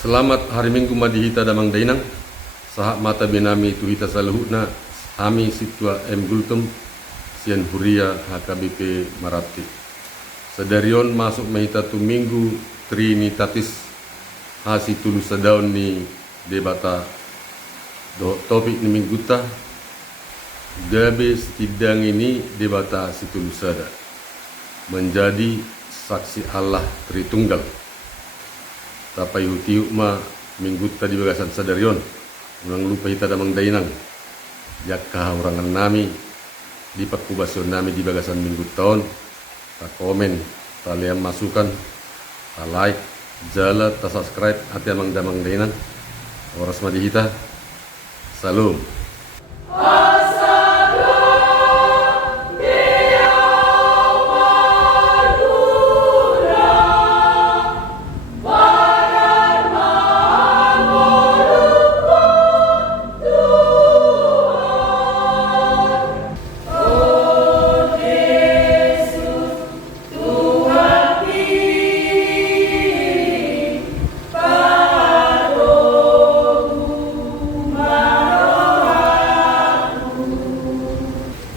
Selamat hari Minggu madihita damang dainang. Sahak mata binami tuhita saluhuna hami situa M Gultum sian huria HKBP Marati. Sedarion masuk mahita tu minggu trinitatis hasi tulu sadaun ni debata do topik ni mingguta gabe setidang ini debata situlu sada menjadi saksi Allah Tritunggal. Tapai hutiuk ma minggu tadi bagasan sadarion ulang lupa hita damang dainang yakka orangan nami di perkubasion nami di bagasan minggu tahun ta komen ta liam masukan ta like jala ta subscribe hati amang damang dainang oras madihita salam.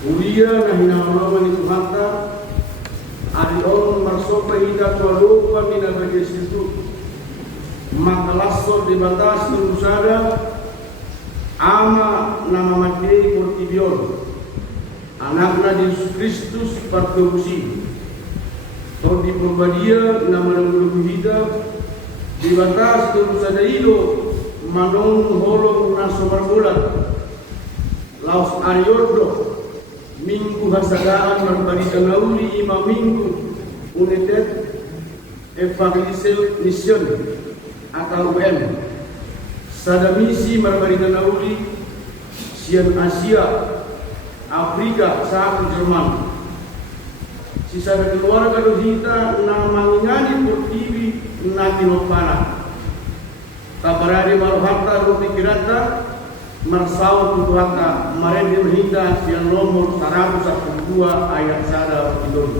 Ulia na hinaulaman ni Tuhanta arion marsopa hida tualupa minabagi situ makalaso di batas terusada ama nama Matei Portibion anakna Yesus Kristus parterusi to di perbadia nama lagu hida di batas terusada ido manon holong naso marbulan laos ariodo minggu hasagaan marbarita nauli ima minggu unitet evangelisel mission atau UM sada misi marbarita nauli sian Asia Afrika saat Jerman sisa keluarga dohita na mangingani portivi na tinopana tabarade marohata roti kirata Marsau Tutuhata Marende Mahinda siang nomor 112 ayat 1 Tidon.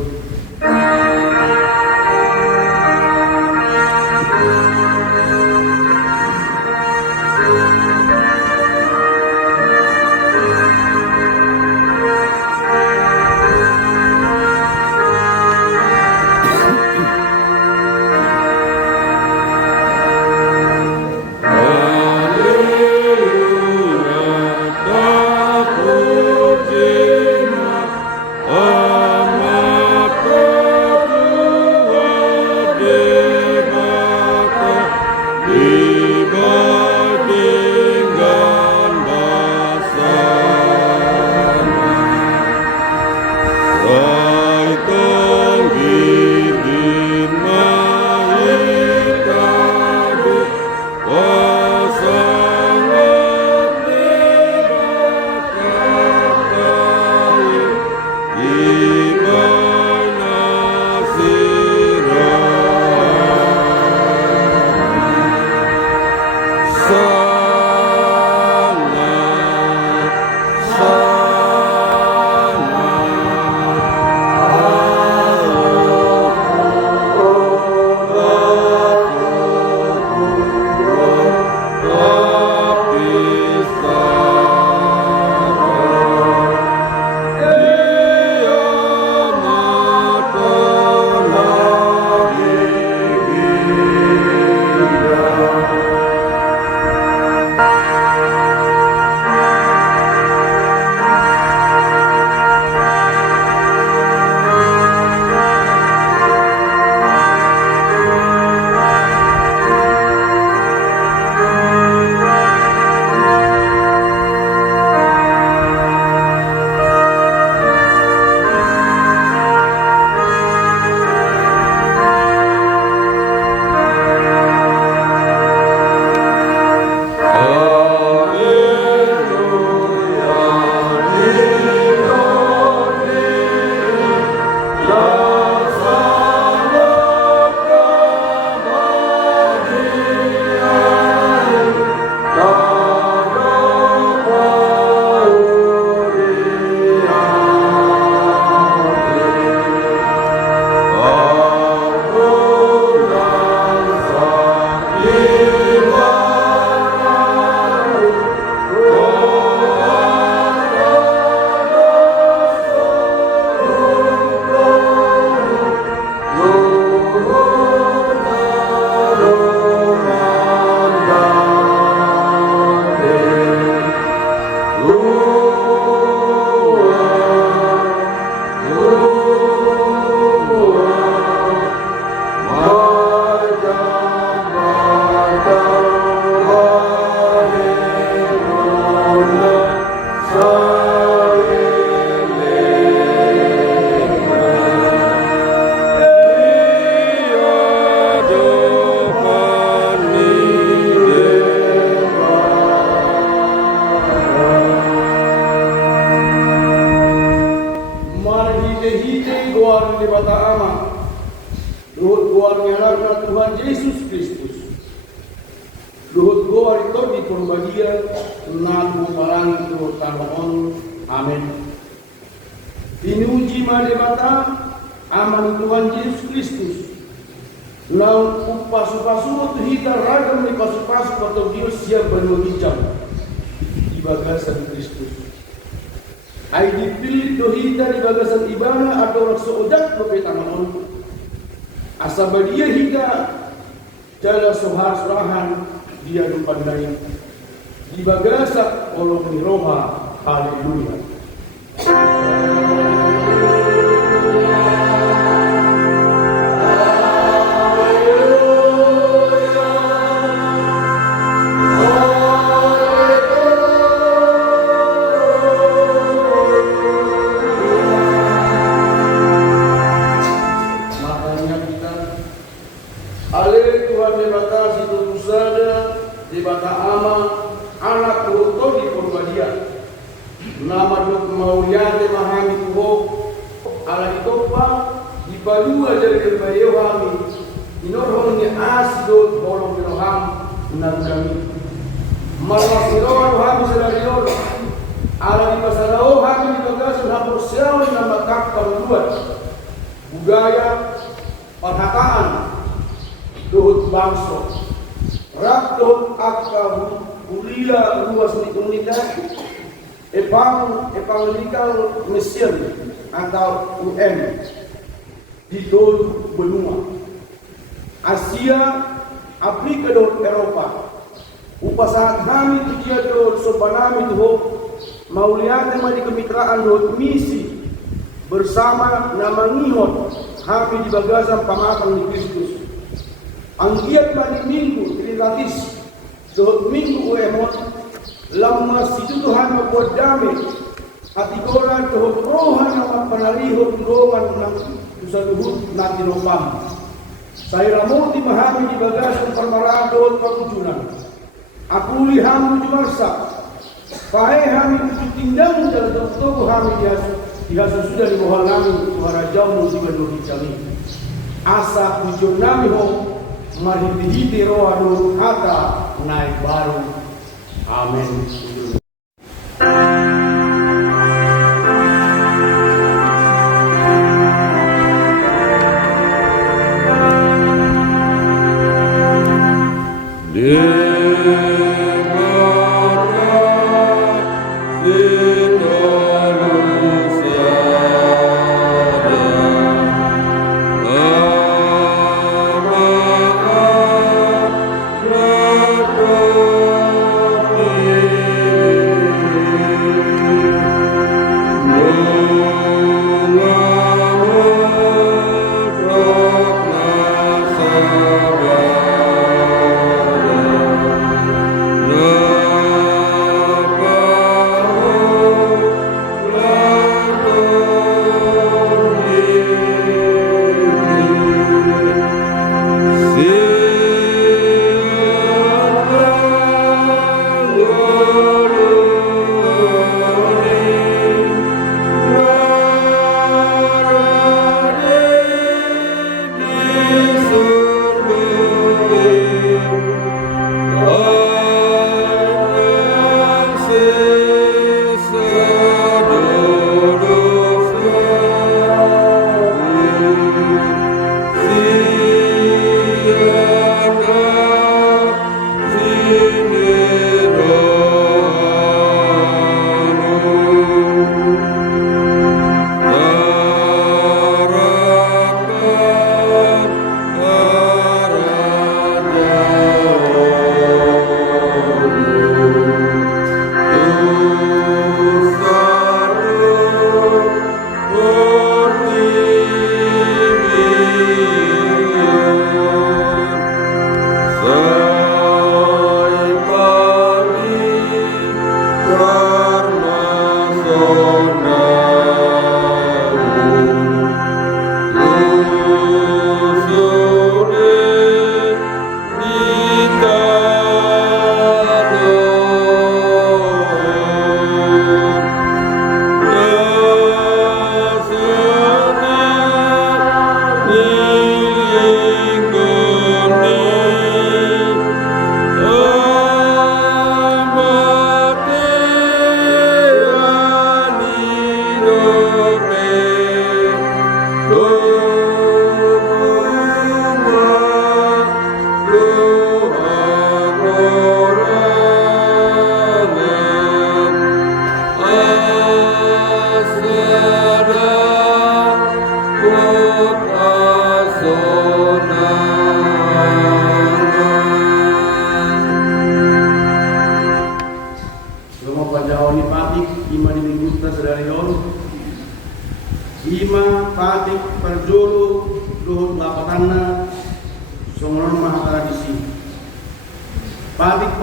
anakna Tuhan Yesus Kristus. Luhut goa itu di purbadia nabu palang itu tanon. Amin. Dinuji madebata aman Tuhan Yesus Kristus. Naun upasu-pasu tu hita ragam ni pasu-pasu atau Dios siap berwujud di bagasan Kristus. Hai dipilih do hita di bagasan ibana atau raksa ojak pepetangan. Asabadia hita jala sohar surahan dia dupandai di bagasa olong ni roha. Haleluya. Nama dok mauliyate mahami tuho ala itopa di palua dari kebayo kami inorhon ni asdo bolong biroham nan kami marwasiroan kami sedarior ala di pasarao kami di bagasan hapur siawan na makakpan luat budaya perhataan dohut bangso rak dohut akka bulila luas ni komunitas Evangelical Mission atau UN di dol benua Asia, Afrika dan Eropa. Upasahat kami di dia dol sobanami tuh mauliate madi kemitraan dol misi bersama nama ngihot kami di bagasan pamakang di Kristus. Anggiat madi minggu trilatis dol minggu emot lama situ Tuhan membuat damai hati korang Tuhan rohan yang penalihut rohan ng usaluhut na tinopam saya ramuti mahami di bagasan permarado at pangujunan aku lihamu jumarsa pahe kami tindang dalam doktor kami dihasil sudah di bawah kami Tuhan rajamu di bawah kami asa pujon nami ho marhiti rohan kata naik baru. Amin.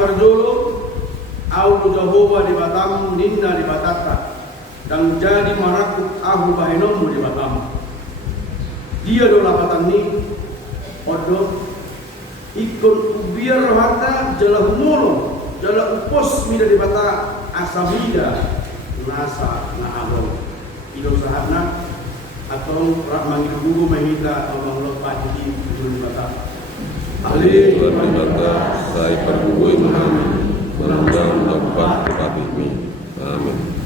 marjolo au Jehovah di Batam ninda di Batata dan jadi marakut ahu bahenomu di Batam. Dia do lapatan ni odo ikon ubiar rohata jala humolo jala upos mida di bata asamida nasa na abon ido sahatna atau rak manggil guru mahita Allah lepas di bata Ali bata sai perbuai kami menandang dapat kepada kami. Amin.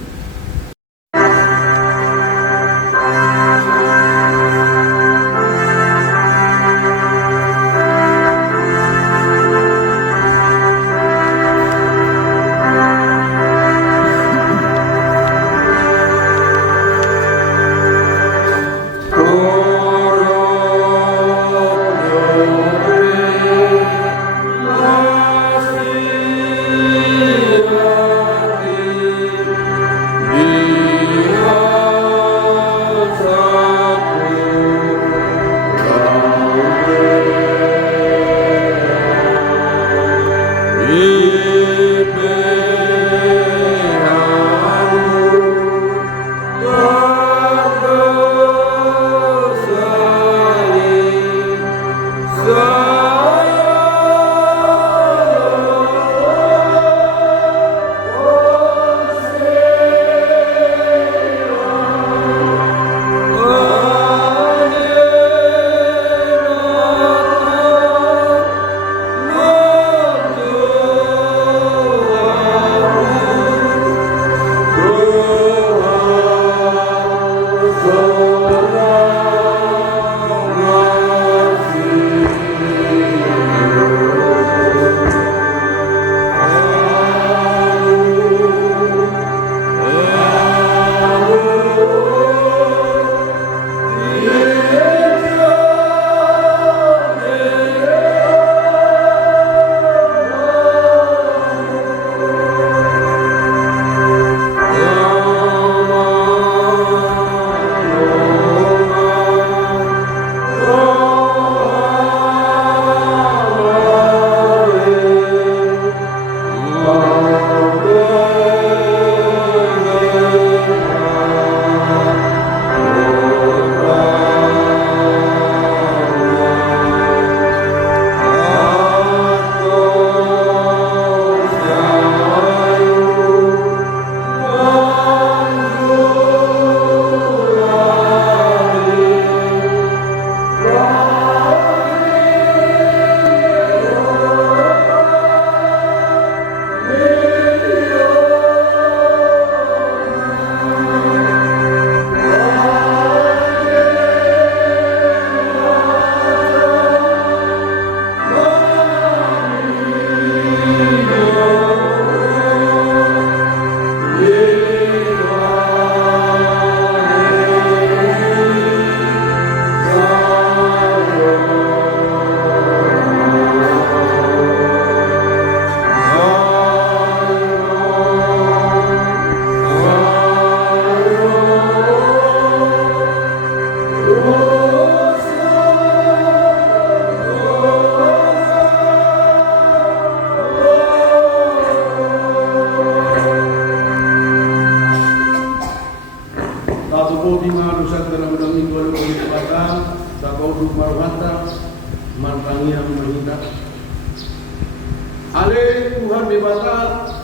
Ale Tuhan bebata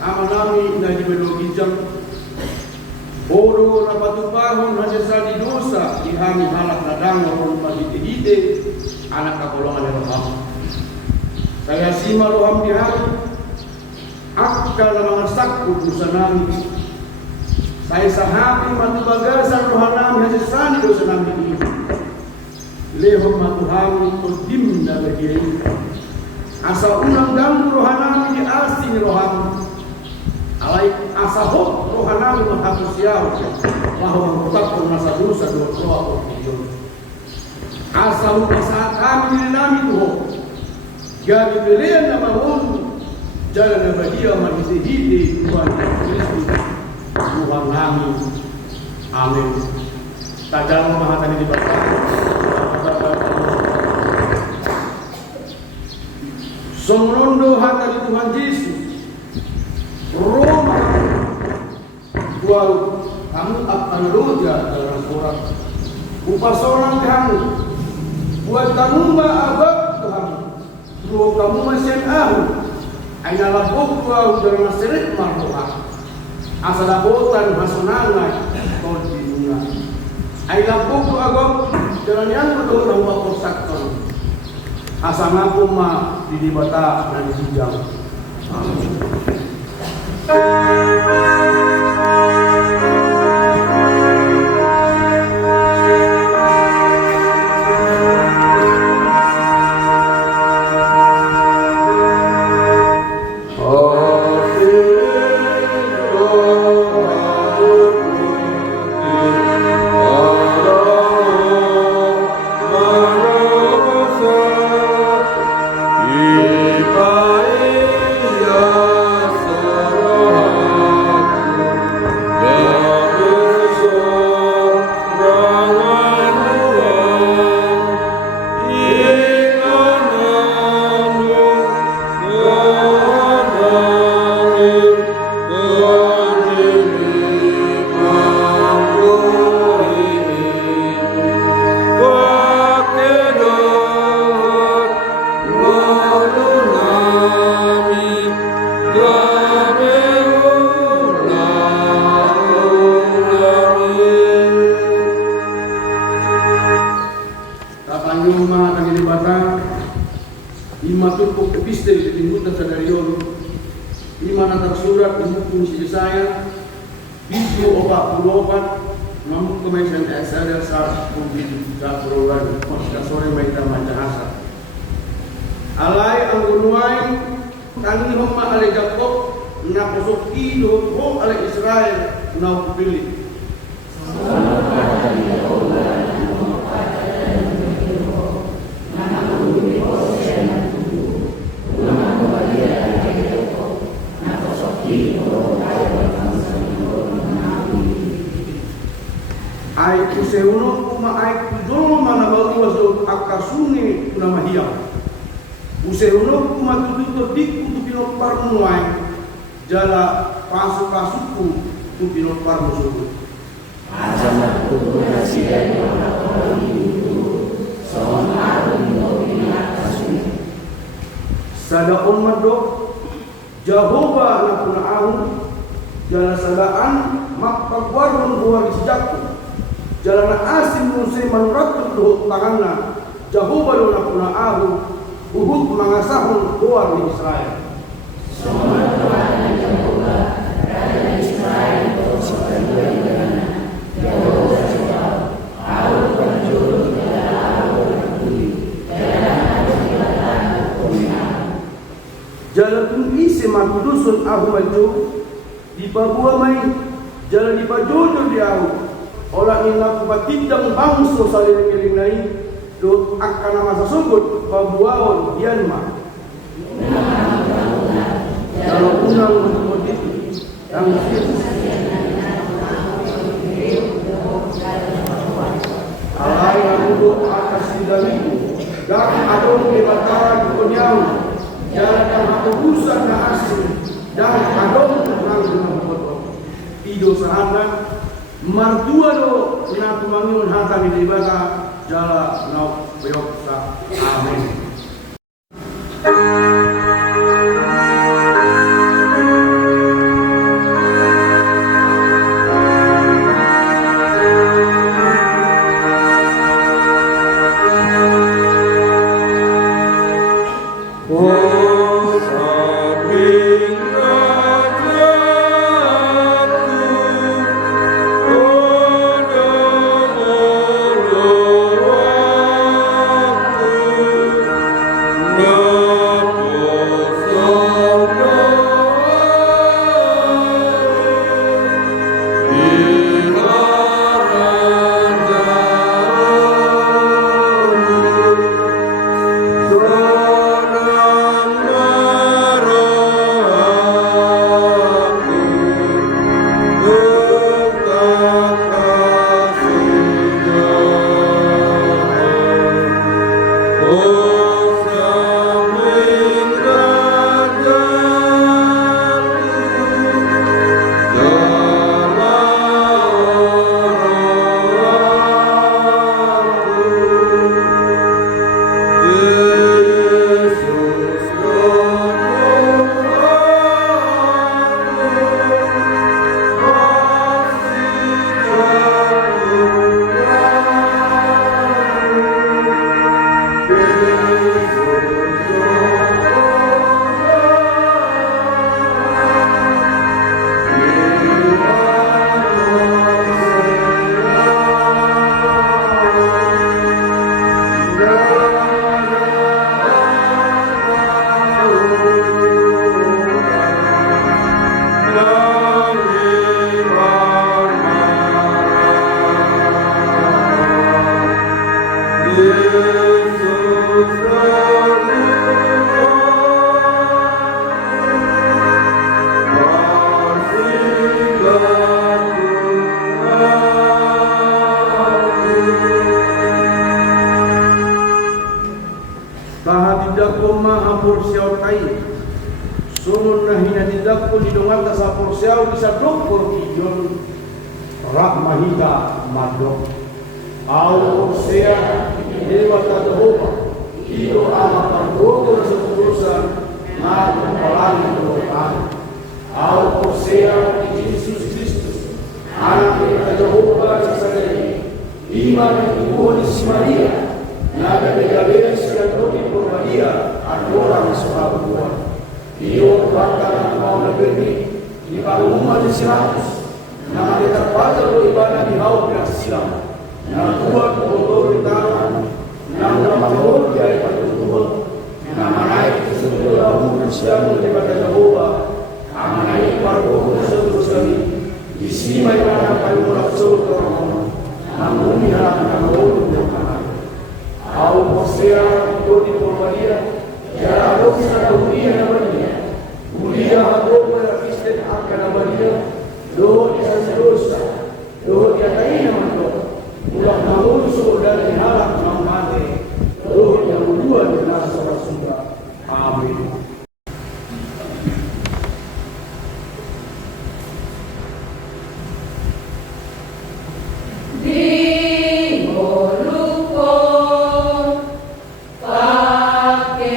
amanami na gibedogijang Bodo na patupahon na sa dosa ihami halak na dango ron magitihide anak kakolongan ng Roham. Kaya sima Roham dihari akal na mga sakot sa namin. Saya sahabi matubagasan Rohan namin hasisani dosa namin ini. Lehom matuhami kodim na bagiay. Asa unang damu Rohan namin di asin Roham. Alay asahot Rohan namin menghapus yaw bahwa mengutakkan masa dosa dua roh atau video. Asahut saat kami namin tuh. Jadi pilihan nama wong jalan bahagia manisihidi Tuhan Kristus Tuhan namin. Amin. Tajam mahatani di bawah. Songrondo hatari Tuhan Yesus. tuau kamu akan roja dalam orang upah seorang kamu buat kamu abad kamu dua kamu masih ahu aina labok tuau dalam seret marmoha asal abotan hasunangai kau di dunia aina labok tuau agam dalam yang betul rumah persatuan asal ngaku ma di dibata dan di hijau. Alai anggunuai kami homa ale Jakob na posok ido ho ale Israel na kupili. Ai kuseuno kuma ai kujono mana baru waso akasuni kuna mahia. Useuno kuma tututo dik untuk pino parmuai jala pasu-pasuku untuk pino parmusuku. Azama kuburasi dari orang itu son arun dobina kasuni. Sada umat dok Jehovah na kuna ahu jala sadaan makpagwarun buah sejakku. Jalan asim muslim manuratul doh tanganna Jehovah do na kuna ahu uhud mangasahun keluar di Israel. Semua Tuhan Jehovah Raja Israel bersedia Jehovah sebab aku penjuru dalam budi dalam kegiatan punya. Jalan pun isi makudusun ahu maju di Papua mai jalan di Pajojo di ahu olah ina kupatindang bangso salin kelinai do akan masa subut Pabuaon Myanmar. Kalau unang mengemudi yang alai aku atas hidaliku dan adon di bataran kunyau jalan yang aku busan na asing dan adon nang dengan foto ido sahana martua do na tumangun hata di bata jala nau beoksa amin. ampur siau kai sumun nahina tidak pun didongata sa ampur siau bisa dokor kijon rahmahita madok au sea dewa tadoba iyo ama pardoko sa dosa na kepalani doa au sea Yesus Kristus anak dari Jehovah sesungguhnya iman ibu si Maria nada de Galilea dan Roti por Maria agora na sua rua iyo bata mau na beni di paluma de Siratus na dekapata do ibana di hau Brasil na tua do tanah na mamor dari patutuh na manai sesuatu lahu Cristiano de Jehovah amanai parbo sesuatu sekali di sini mana kayu rasul terang namun na au posea Roti por Maria ya alo sana Maria na Maria Maria hago na Kristen akana Maria do di dosa do di ataina manto ulah namun saudara halak mamane do yang dua di nasa rasulullah amin. Di Moluko pakai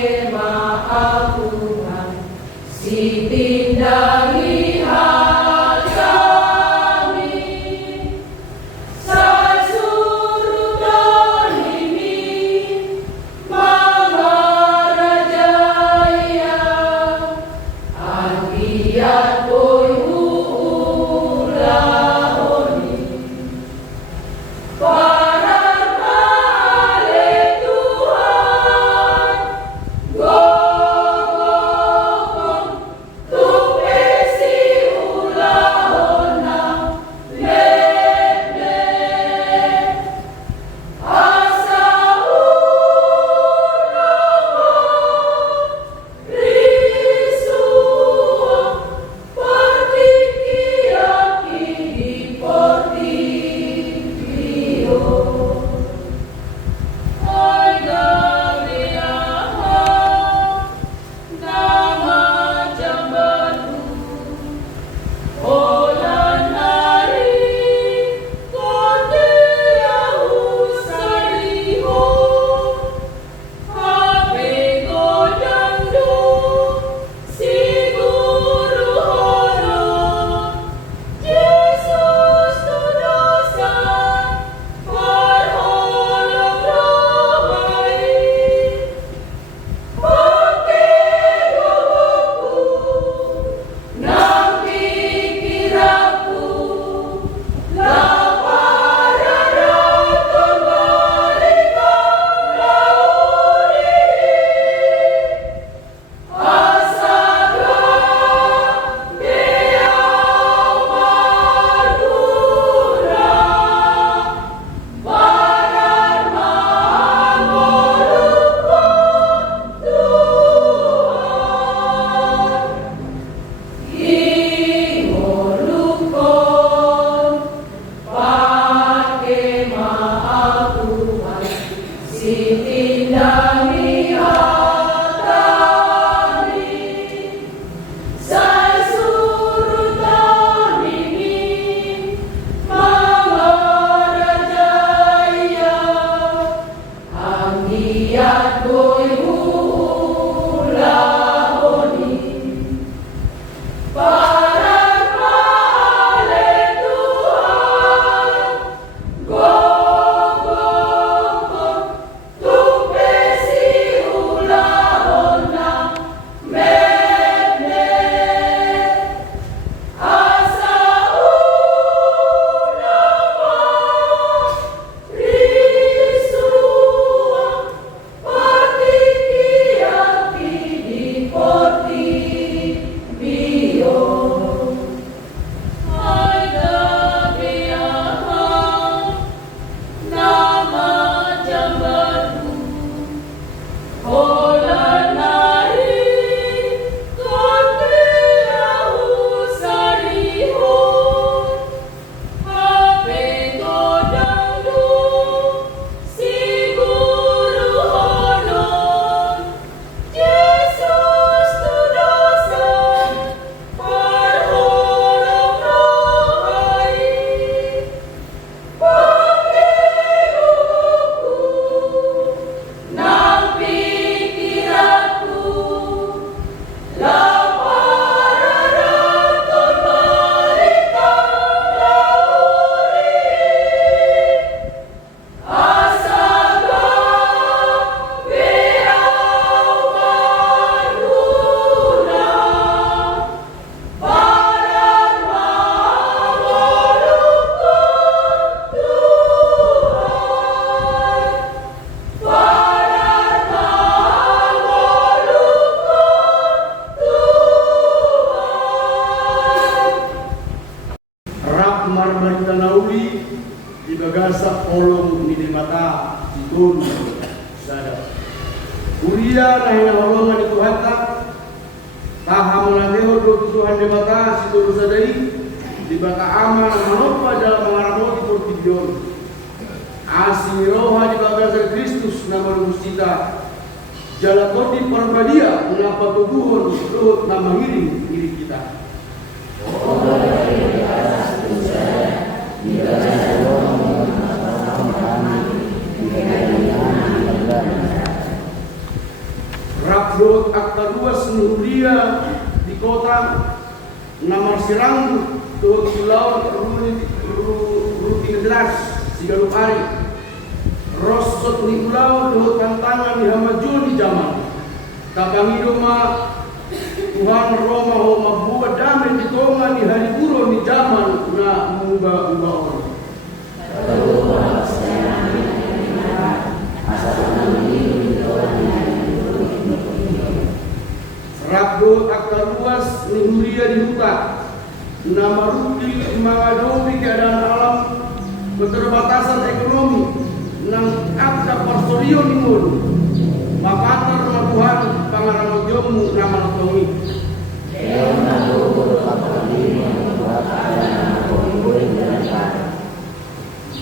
sa polong ni mata ditun sada. Huria na hinahulungan ni Tuhan taha manadeho do Tuhan di mata situru sadai di baka ama manopa dalam mengaramo di portibion. Asiroha di baka Kristus nama musita jalakoti perbadia mengapa tubuhon turut nama hiring diri kita. Rakdot akta luas Nuria di kota Namar Sirang dot pulau rutin gelas sigalu hari rosot ni pulau dot tantangan di hamajul di zaman tabangido ma Tuhan Roma ho mabuat damai di tongan di hari buron di zaman na mengubah-ubah orang. Rakdot akta luas Nuria di hutan nama ruki mengadomi keadaan alam keterbatasan ekonomi nang akta pastorio ni mulu mapatar na Tuhan pangarang jomu nama natongi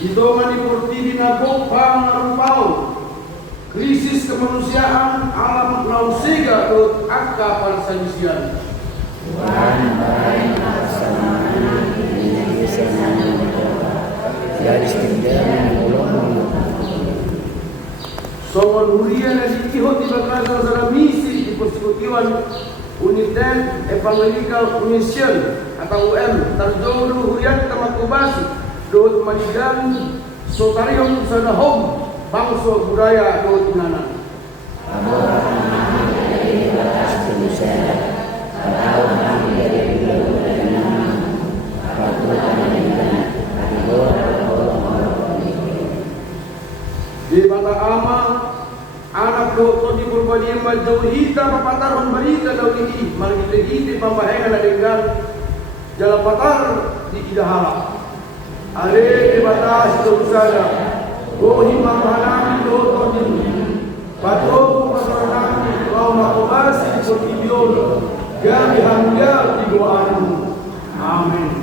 ito manipurti na po pangarang krisis kemanusiaan alam nausega turut akta pansanisian Soal Huria na ditihot di bakasal sa misi di Persekutuan United Evangelical Mission atau UM terjong dulu Hurian tamakubasi doon manigan sotarium sa dahom bangsa budaya doon inanan. Di mata ama anak doktor di perbadian jauh hita papatar berita daun ini malah kita pembahengan dengan jalan patar di idahala ale di batas itu sana bohi makanan doktor di patro pasaran kau makobasi portibion gami hangga di doamu amin.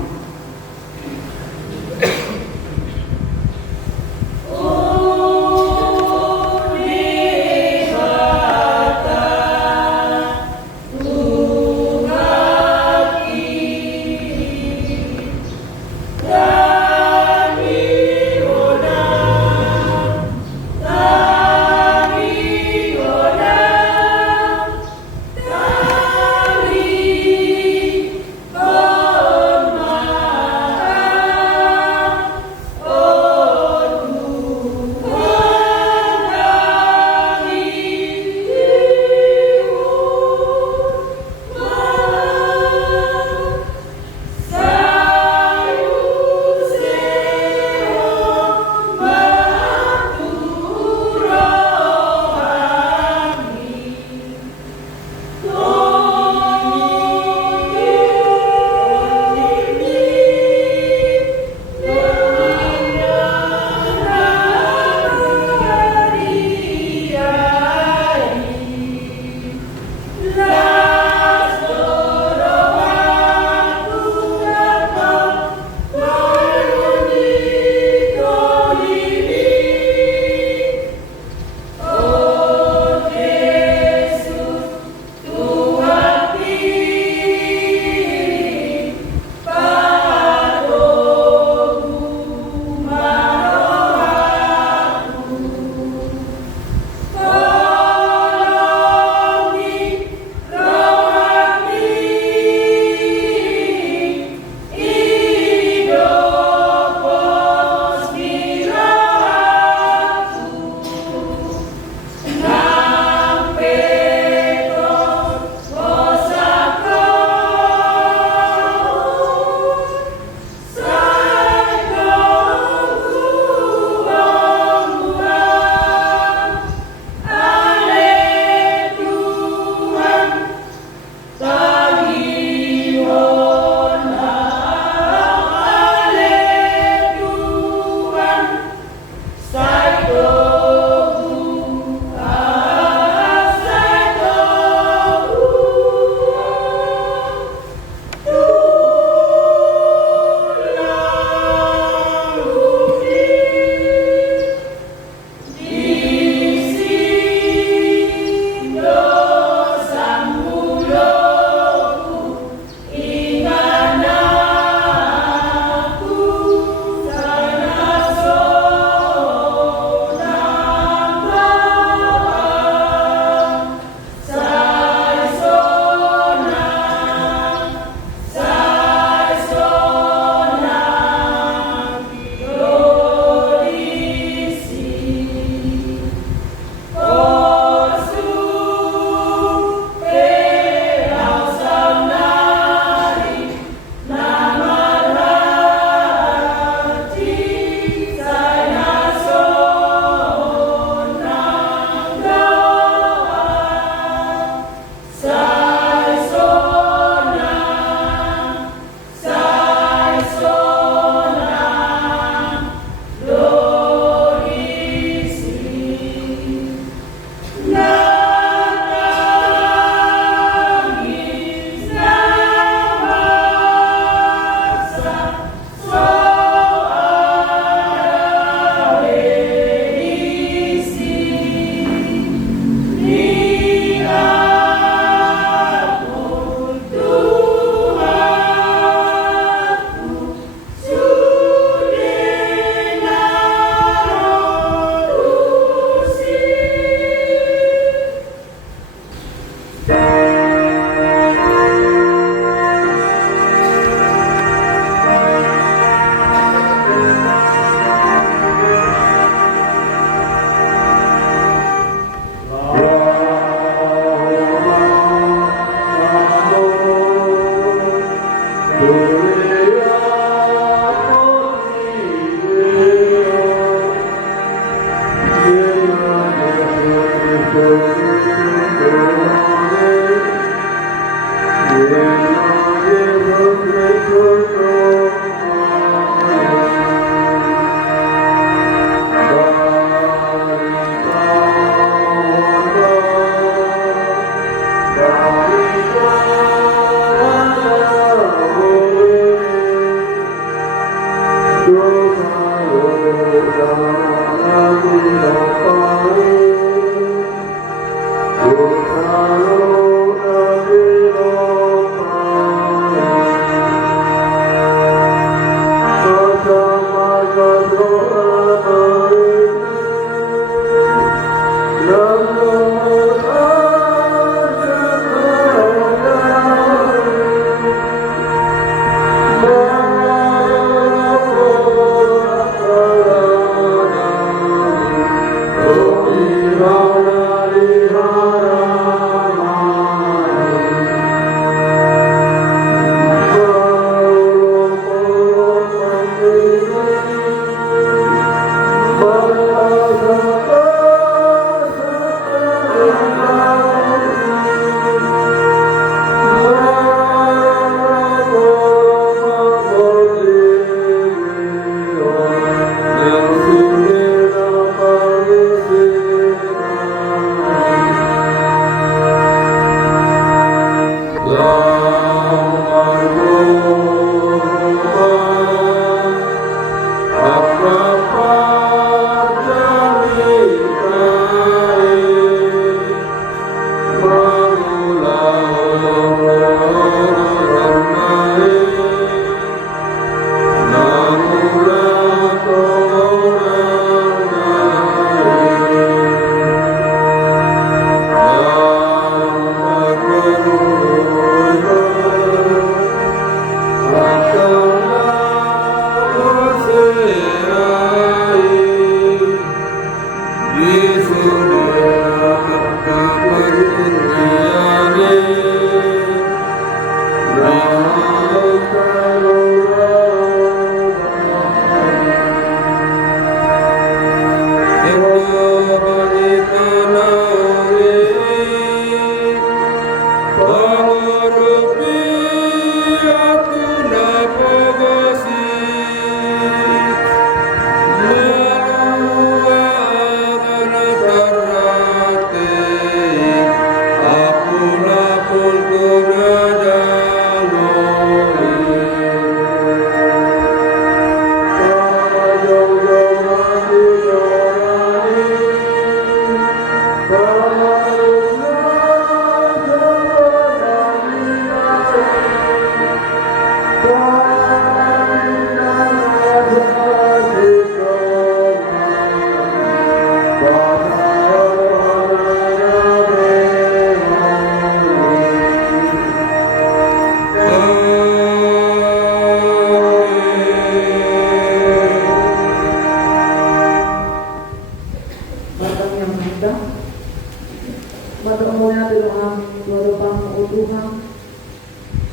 Tuhan.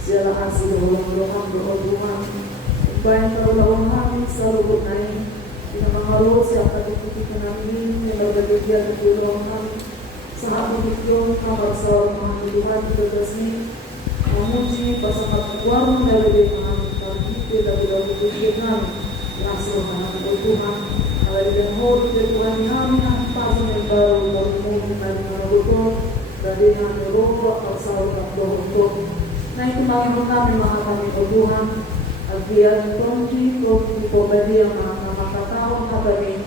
Siapa kasih doa Tuhan. Baik kalau kami selalu bernaik. Kita mengaruh siapa itu kami yang berbeda dengan kami. Saat itu kabar seorang Tuhan berdasar memuji pasangan warna dari Tuhan kita dari Tuhan langsung dengan Tuhan dari yang holy Tuhan kami pasang yang baru dari Tuhan dari yang berubah asal Tuhan. Nah itu kami mengalami Tuhan agar kunci pemberi yang mengatakan kami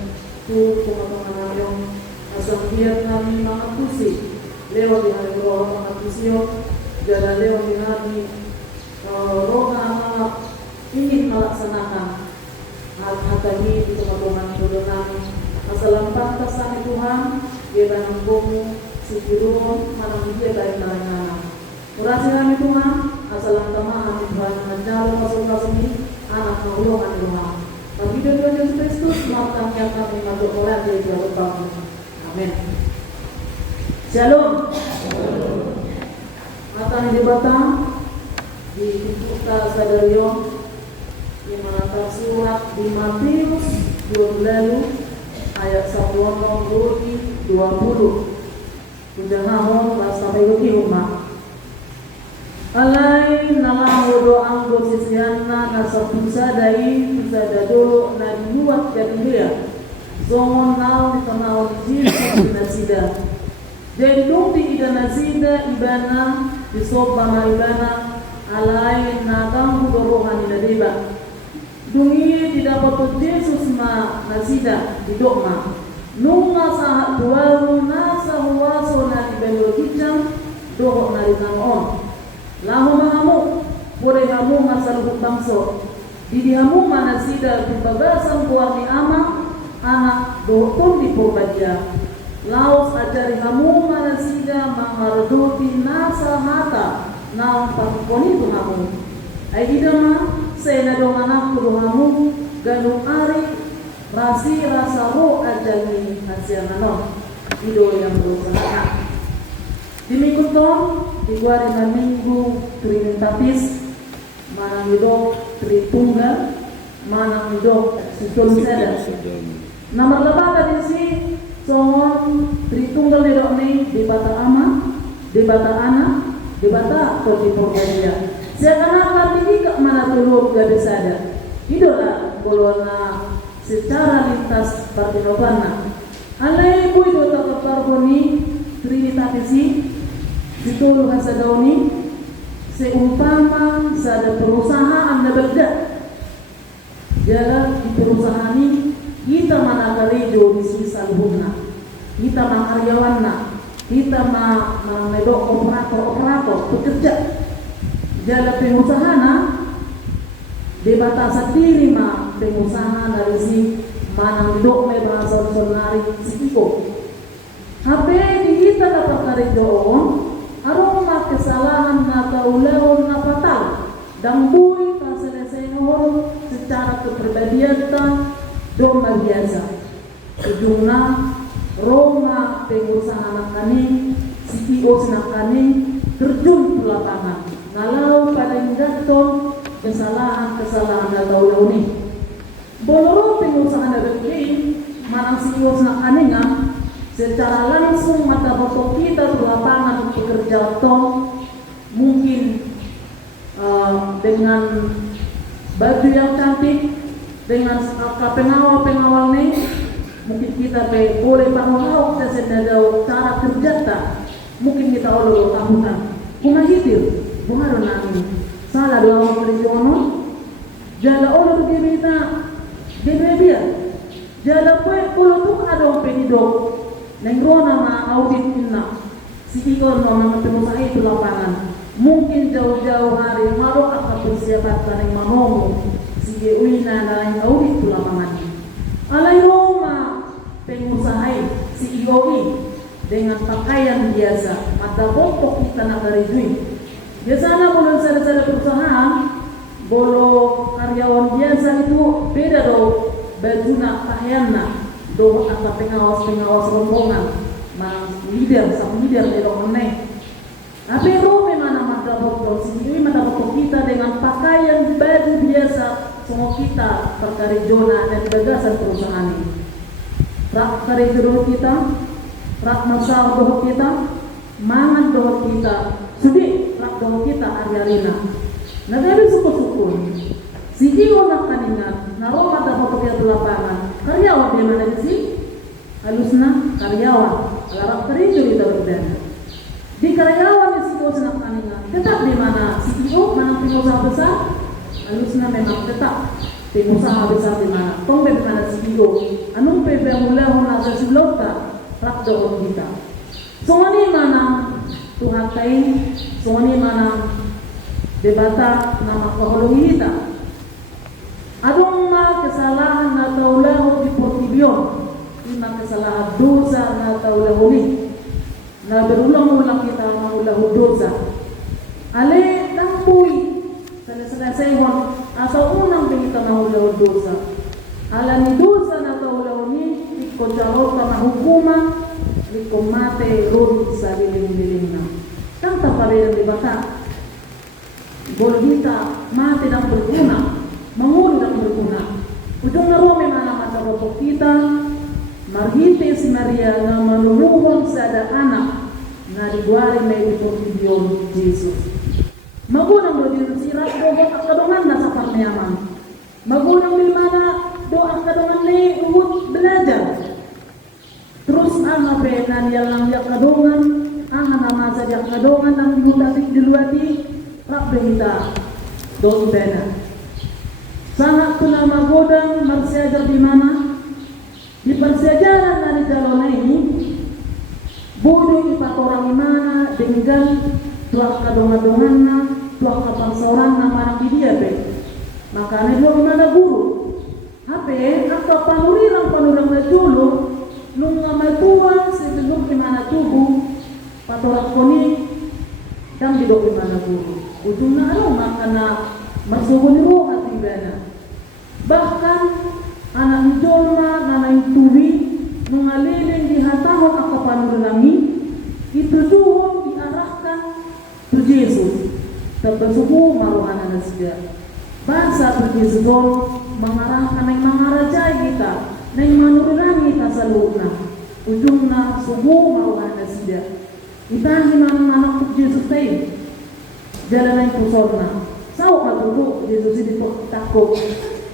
itu teman-teman yang asal biar kami mengakusi lewat di hari Allah mengakusi jalan lewat di hari roh anak ingin melaksanakan hal-hal tadi di teman-teman kami asal pantasan Tuhan dia bangun si firun mana dia baik mana berhasil kami Tuhan asal teman Tuhan menjaga masuk-masuk ini anak Allah Tuhan bagi Tuhan Yesus Kristus maka kami masuk orang dari jauh bangun. Amin. Shalom. Akan dibatang di Kota Sadario yang menata surat di Matius 12 ayat 1 20. Jangan pas sampai ke rumah. Alai nalang wodo anggo sisiana nasa pusadai pusadado na dibuat jadi dia. Zongon nao di tanao di nasida. Dan dong di ida nasida ibana di sopa na ibana alai nakang hudorohan ina deba. Dungi tidak patut Yesus ma nasida di dokma. Nunga sahat tuaru nasa huwaso na ibano hijam dohok na rinang on. Lahu mahamu boleh hamu masa lubuk bangso. Didi hamu manasida di bagasan buat ni ama anak dohon di porbadia. Laos ajari hamu manasida mangarodoti nasa hata naon pakoni tu hamu. Ai idama sena dong anak tu hamu ganu ari rasi rasa roh ajali hasiananon ido yang berusaha. Dimikuton diguari na minggu trinitatis manang idok tritunggal manang idok sudon sada. Nomor lebah di sini songon tritunggal idok ni di bata ama, di bata anak, di bata atau di porbadia. Seakan-akan ini ke mana turun gak sada. Idola bolona secara lintas partinobana. Alai ibu itu tak terkarboni trinitatis Ditulu hasa dauni seumpama sada perusahaan na berda jalan di perusahaan ini kita mana karejo di sisa luhuna kita makaryawanna kita medok operator pekerja jalan pengusahana di batas diri ma pengusaha dari si mana medok me bahasa sonari siko HP di kita dapat karejo aroma kesalahan na kaulaon na fatal dan buhay paselesehon secara kepribadian doma biasa sejumlah Roma pengusaha anak kani CEO anak kani terjun ke lapangan kalau paling datang kesalahan na kaulau ni boloro pengusaha anak kani manang CEO anak kani secara langsung mata foto kita di lapangan bekerja tong mungkin dengan baju yang cantik dengan pengawal nih mungkin kita boleh pahau dan sedang cara kerja tak mungkin kita oleh tahunan bunga hidup bunga nani salah doang perjuangan jala oleh kita dia jala kalau ada penidok Nengrona na audit inna sikikon no mga pengusaha itu lapangan mungkin jauh-jauh hari harus akan persiapan kaneng manomo sige uina na yung audit itu lapangan alay Roma pengusaha CEO dengan pakaian biasa mata bopok kita na karidui biasanya boleh sada-sada perusahaan bolo karyawan biasa itu beda do baju na pakaian na do apa pengawas rombongan mang leader sama leader di rumah tapi Rome mana foto kita dengan pakaian baju biasa, semua kita terkari zona dan gagasan perusahaan ini. Rak kari dohot kita, rak masal dohot kita, mangan dohot kita, sudi rak dohot kita ari-arina. Nagari suku-suku. Si Iwo nak kaningan, naroma da foto kita lapangan. Karyawan di mana sih? Halusna karyawan. Alarap kerja di berdana. Di karyawan di situ senang kaningan. Tetap di mana CEO, mana pengusaha besar. Halusna memang tetap pengusaha besar di mana. Tong di mana CEO. Anong pebemula hona sa silota rakdo kita. Songani mana Tuhan kain, songani mana debata nama kahulungi kita. Adong ma kesalahan na taulahu di portibion, ima kesalahan dosa na taulahu ni, na berulang-ulang kita maulahu dosa. Ale tampuy, selesai-selesaiwan, asal unang kita maulahu dosa. Ala ni dosa na taulahu ni, iko jarot ka mahukuman, iko mate rod sa liling-liling na. Tang taparin di bata, boleh kita mate dan berguna. Mangulu dan berguna. Ujung narome mana mata bapak kita, marhite si Maria na manunuhon sa ada anak na diguari may diportibion Jesus. Magunang do Jesus sirat bobot ang kadungan na sa parmeyaman. Magunang di mana do ang kadungan ni uhud belajar. Terus ang abe na niyalang yak kadungan, ang namasa yak kadungan ang dimundatik diluati, rakbe kita do ibena. Sangat pula magodang bersejarah di mana di persejarah dari jalur ini bodoh ipat orang di mana dengan tuak kadongan-donganna tuak kapangsoran nama anak dia be makanya dia mana guru hape atau panurang na julu nung ngamatua sebelum di mana tubuh patorak koni dan didok di mana guru ujungnya ano makana masukun roh hati bana. Bahkan anak joma, anak tuwi, mengalilin di hatahon akapanurangi, itu doang diarahkan ke Yesus. Terbesuku maruhana nasida. Bangsa ke Yesus mengarahkan yang mengarajai kita, yang manurangi kita salurna. Ujungna suku maruhana nasida. Itahin anak ke Yesus tayo. Jalan yang pusorna. Sao katuko Yesus ini takut.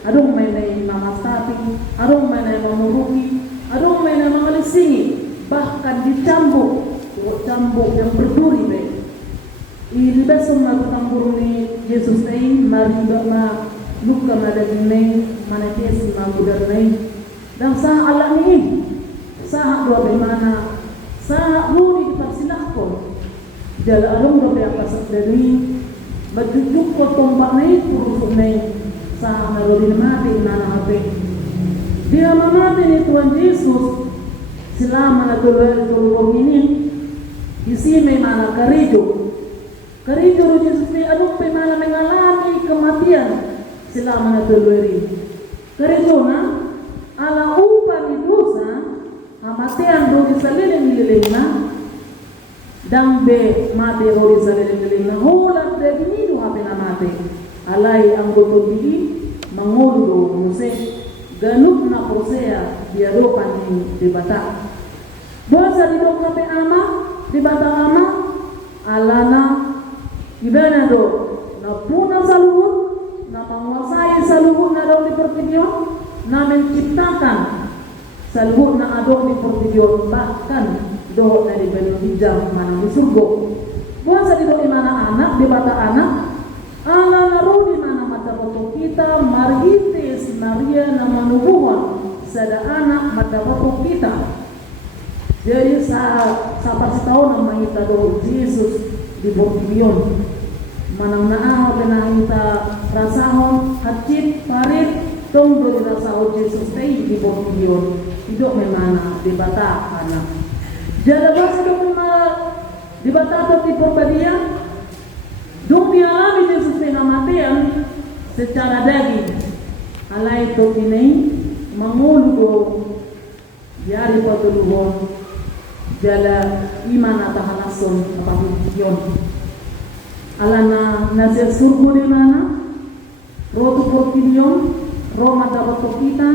Adong may na mamastapi, adong may na mamuruki, adong may na mangalisingi, bahkan dicambuk yang berduri be. Ilibas ang matutamburo ni Jesus na yun, mariba ma luka madagin manakes magudar na yun. Dan sa alam ni, sa dua bimana, sa luni dipagsilakon, jala arong dobe apasak dari, magjujuk ko tombak na yun, purusok na yun. Sa narorin mati na natin. Dia mamati ni Tuhan Yesus selama na tulong ini isi may mana karijo Yesus ni anong may mana mengalami kematian selama na tulong karijo na ala upa ni dosa amatian do di saliling-liling na dambe mati do di saliling-liling na hulat de ginido hape na mati alay ang botol dili mangulo muse ganuk na prosea diadopan ni debata dosa didok kape ama debata ama alana ibana do na puna sa luhut na panguasai sa luhut na daw di pertibyon na menciptakan sa luhut na adok di pertibyon bahkan dohot na di benujam manang di surgo dosa didok di mana anak debata anak ala naru di mana mata bapak kita margite si Maria na manubuhan sada anak mata bapak kita. Jadi sa tahun nama kita do Yesus di Borgion manang naa kita rasahon hacit parit tong do rasahon Yesus tei di Borgion hidup memana di bata anak. Jadi bahasa di bata atau di perbadian dong dialami Yesus penamatian secara daging alai to pinai mangulu yari patuluhon jala iman atahanason apahun alana nasihat surga di mana rotu portidion Roma dapat kita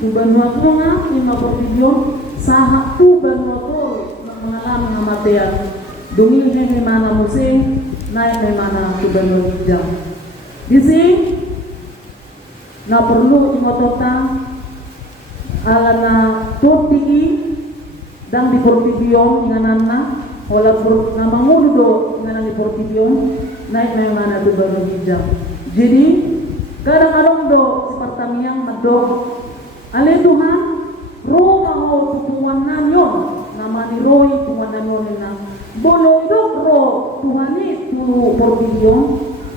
tuban watunga lima portidion sahak tuban watol mengalami kematian dungil yang mana musim naik memana tuban watijam di sini na perlu ingotota alana tortigi dan di portidion inganana walaupun nama ngudo inganan di portidion naik memana tuban watijam jadi kadang-kadang do seperti yang medok ale Tuhan roh mau tutuan nanyon nama di roh tutuan nanyon na bolo itu roh Tuhan itu portidion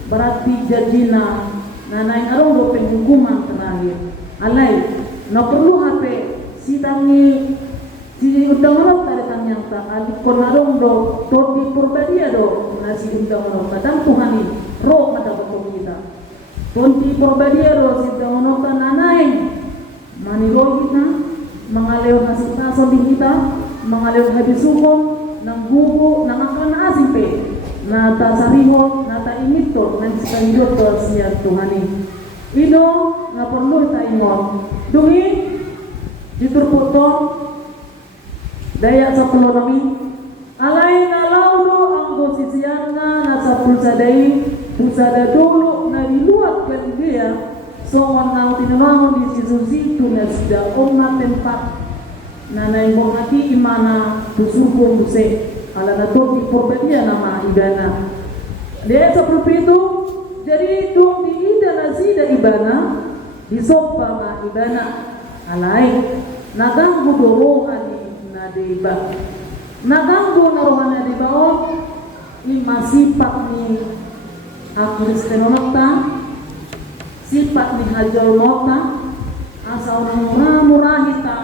berarti jajina na naik arong do penghukuman terakhir alai na perlu HP sitangi si undang-undang tadi yang tak alik konarong do toti porbadia do na si undang-undang kadang Tuhan ini roh pada betul kita Ponti probadiero sita onokan nanaing maniro kita mengaleo nasitaso di kita mengaleo habis hukum nang gugu nang akan asimpe na ta sariho na ta imito nang sekaligot to siya Tuhani ino na perlu ta ingon dungi diturputo daya sa nami alay na laudo ang posisiyan na sa pulsadai pusada dulu na diluat kan dia soon ang tinamangon di situ na sida na tempat na naibong hati imana tusukong buse ala na to di porbedia nama ibana dia seperti itu jadi dong di ida na sida ibana di sopa na ibana alay naganggu dorohan na diba naganggu na rohan na diba masifat ni Kristenonota sifat ni hajal mota asa orang murah-murahita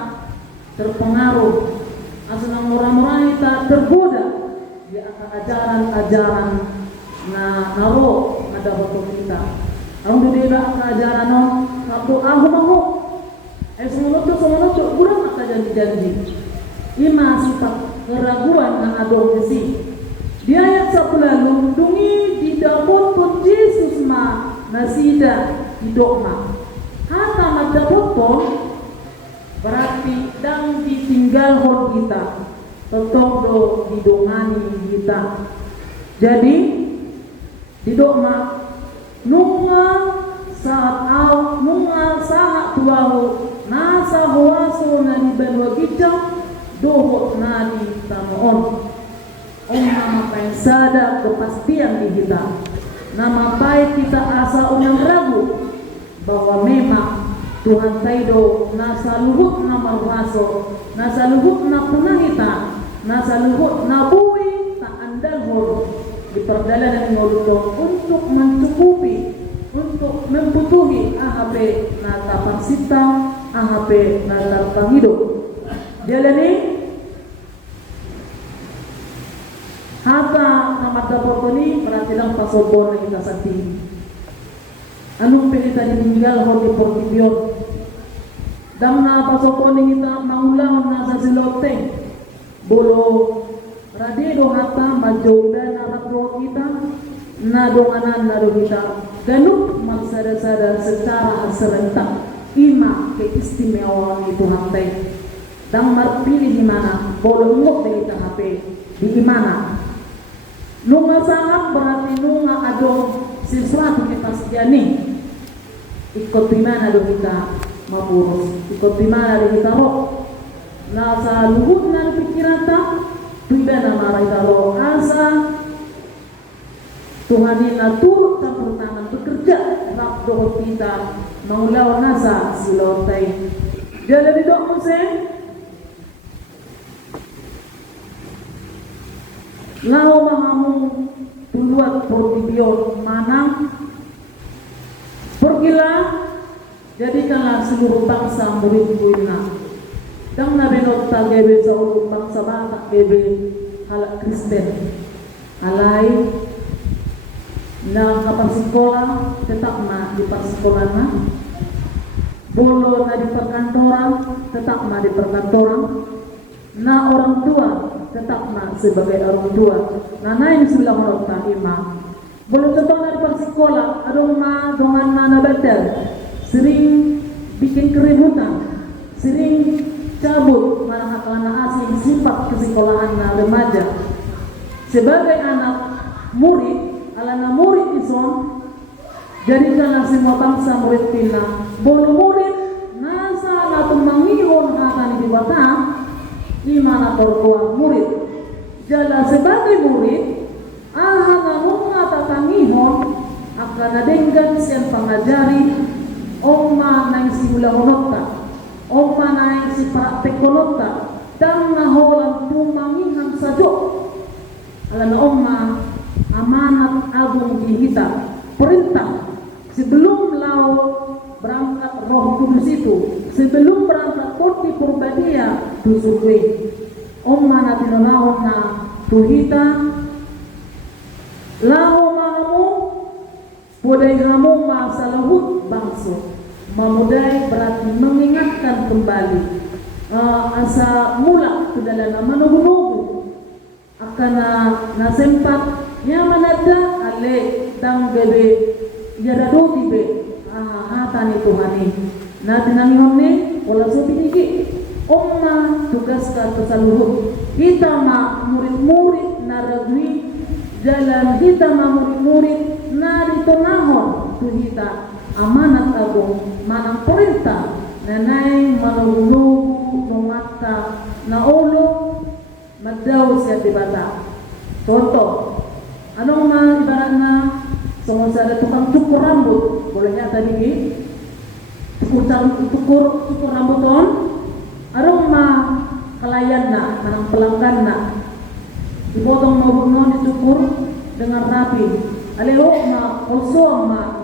terpengaruh asa orang murah-murahita tergoda di akan ajaran-ajaran na naro ada betul kita ang dudila ka ajaran no aku mau semuanya kurang maka janji-janji ima sifat keraguan yang ada di di ayat 10 dungi didapot pun Yesus ma nasida hidup ma hata madapot pun berarti dang ditinggal hon kita tetap do didongani kita jadi hidup ma nunga saat tuahu nasa huaso na dibanwa kita doho na di tamoon nama pensada kepastian di kita nama baik kita asa yang ragu bahwa memang Tuhan taido nasa luhut na marwaso nasa luhut na punahita nasa luhut na buwi ta andalhor di perdalanan ngolutong untuk mencukupi untuk membutuhi AHP na tapansita AHP na tarpangido jalani hata nama dapur ini berarti lang pasobon na kita sa tingin. Anong pinita ditinggal ho di portibion? Dam na pasobon ni kita maulang na sa silote. Bolo radido hata majoda na rapro kita na donganan na do kita. Ganun magsada-sada secara serentak ima keistimewaan itu hantai. Dam marpilih di mana? Bolo ingok dari kita HP di mana? Nunga sangat berarti nunga adong sesuatu kita sejani ikut dimana do kita mapurus ikut dimana do kita roh nasa luhut na pikiran ta tuiba na maray ta roh asa Tuhan na turut campur tangan bekerja rak dohot kita mengulaw nasa silotay jadi di dok musim Lao mahamung tuluat portibion manang pergilah jadikanlah seluruh bangsa murid-muridna dang nabenot tagebe sa ulung bangsa bata kebe halak Kristen alay na kapasikola tetap na di pasikola na bolo na di perkantoran tetap na di perkantoran na orang tua tetap na sebagai orang tua na nain sila menurut ima Belum contoh dari sekolah, adong ma dongan mana betel, sering bikin keributan, sering cabut mana anak asing sifat kesekolahan na remaja. Sebagai anak murid, alana murid ison, jadikanlah semua bangsa murid pila. Bolu murid nasa na tumangihon akan di batang, di mana torkoa murid. Jala sebagai murid, nunga tatanihon akan adenggan siang pangajari oma na si ulang-unota, oma na si praktekonota, dan naholang tumangihan sajo. Alana oma amanat agung dihita, perintah sebelum lau berangkat Roh Kudus itu, sebelum berangkat koti Purbadia dusukwe, oma na tinonahon na tuhita lahu mahamu budai hamu masalahut bangso. Mamudai berarti mengingatkan kembali asa mula ke dalam manugu-nugu akan na sempat nyaman ada ale dang bebe yarado tibe hatani Tuhani na tinanihon ni ola so pinigi omma tugas ka saluhut kita ma murid-murid na ragwi jalan kita murid-murid na ditonahon tu kita amanat agung manang perintah nanay manulugu mata na ulo madaw siya dibata. Contoh, anong ibarat na ada tukang cukur rambut, boleh nyata digi cukur rambut on, anong kelayan na manang pelanggan na dipotong mabuno dicukur dengan rapi. Aleho also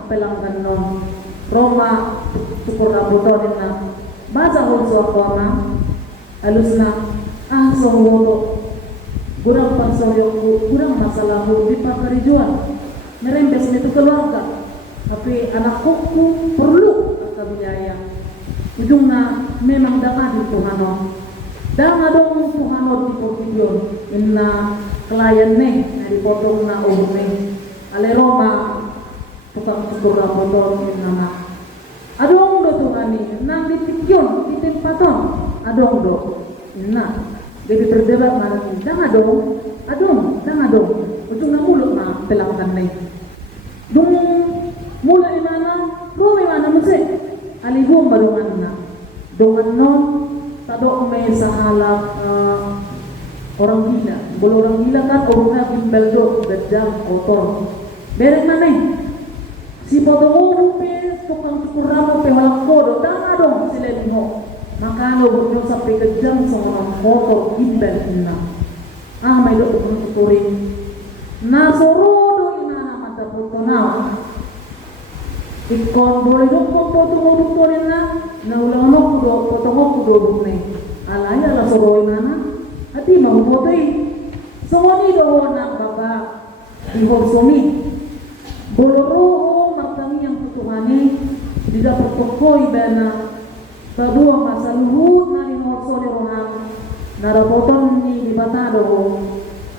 pelanggan non Roma cukur rambut na baza also ako alus na songoro kurang pansoyo kurang masalah di pagkarijuan merembes itu keluarga tapi anakku perlu biaya ujung na memang dapat di Tuhano dan adong Tuhano di Portugion inna klien nih dipotong na umum ale Roma tukang cukur rambut nama adong do Tuhani nang dipikyon di tempaton adong do inna jadi berdebat mana adong ujung na mulut na pelanggan nih dung mulai mana rumi mana musik alihum baru mana dongan non tadok me sahala orang gila bolo orang gila kan orangnya bimbel do bedang kotor berek mana si potong rupi tukang cukur rambut pewalang kodo tanga dong sileniho maka lo bernyo sampai kejam seorang kotor bimbel ina may do tukang cukurin na sorodo ina mata potong ikon boleh dong potong na ulang potong kudo bukne alaya la soroin nana hati mau potoi songoni do na baba dihorsomi boloro martani yang putuhani tidak pertokoi bana badua masaluhut na dihorsoni rohan nara potong ni dibatado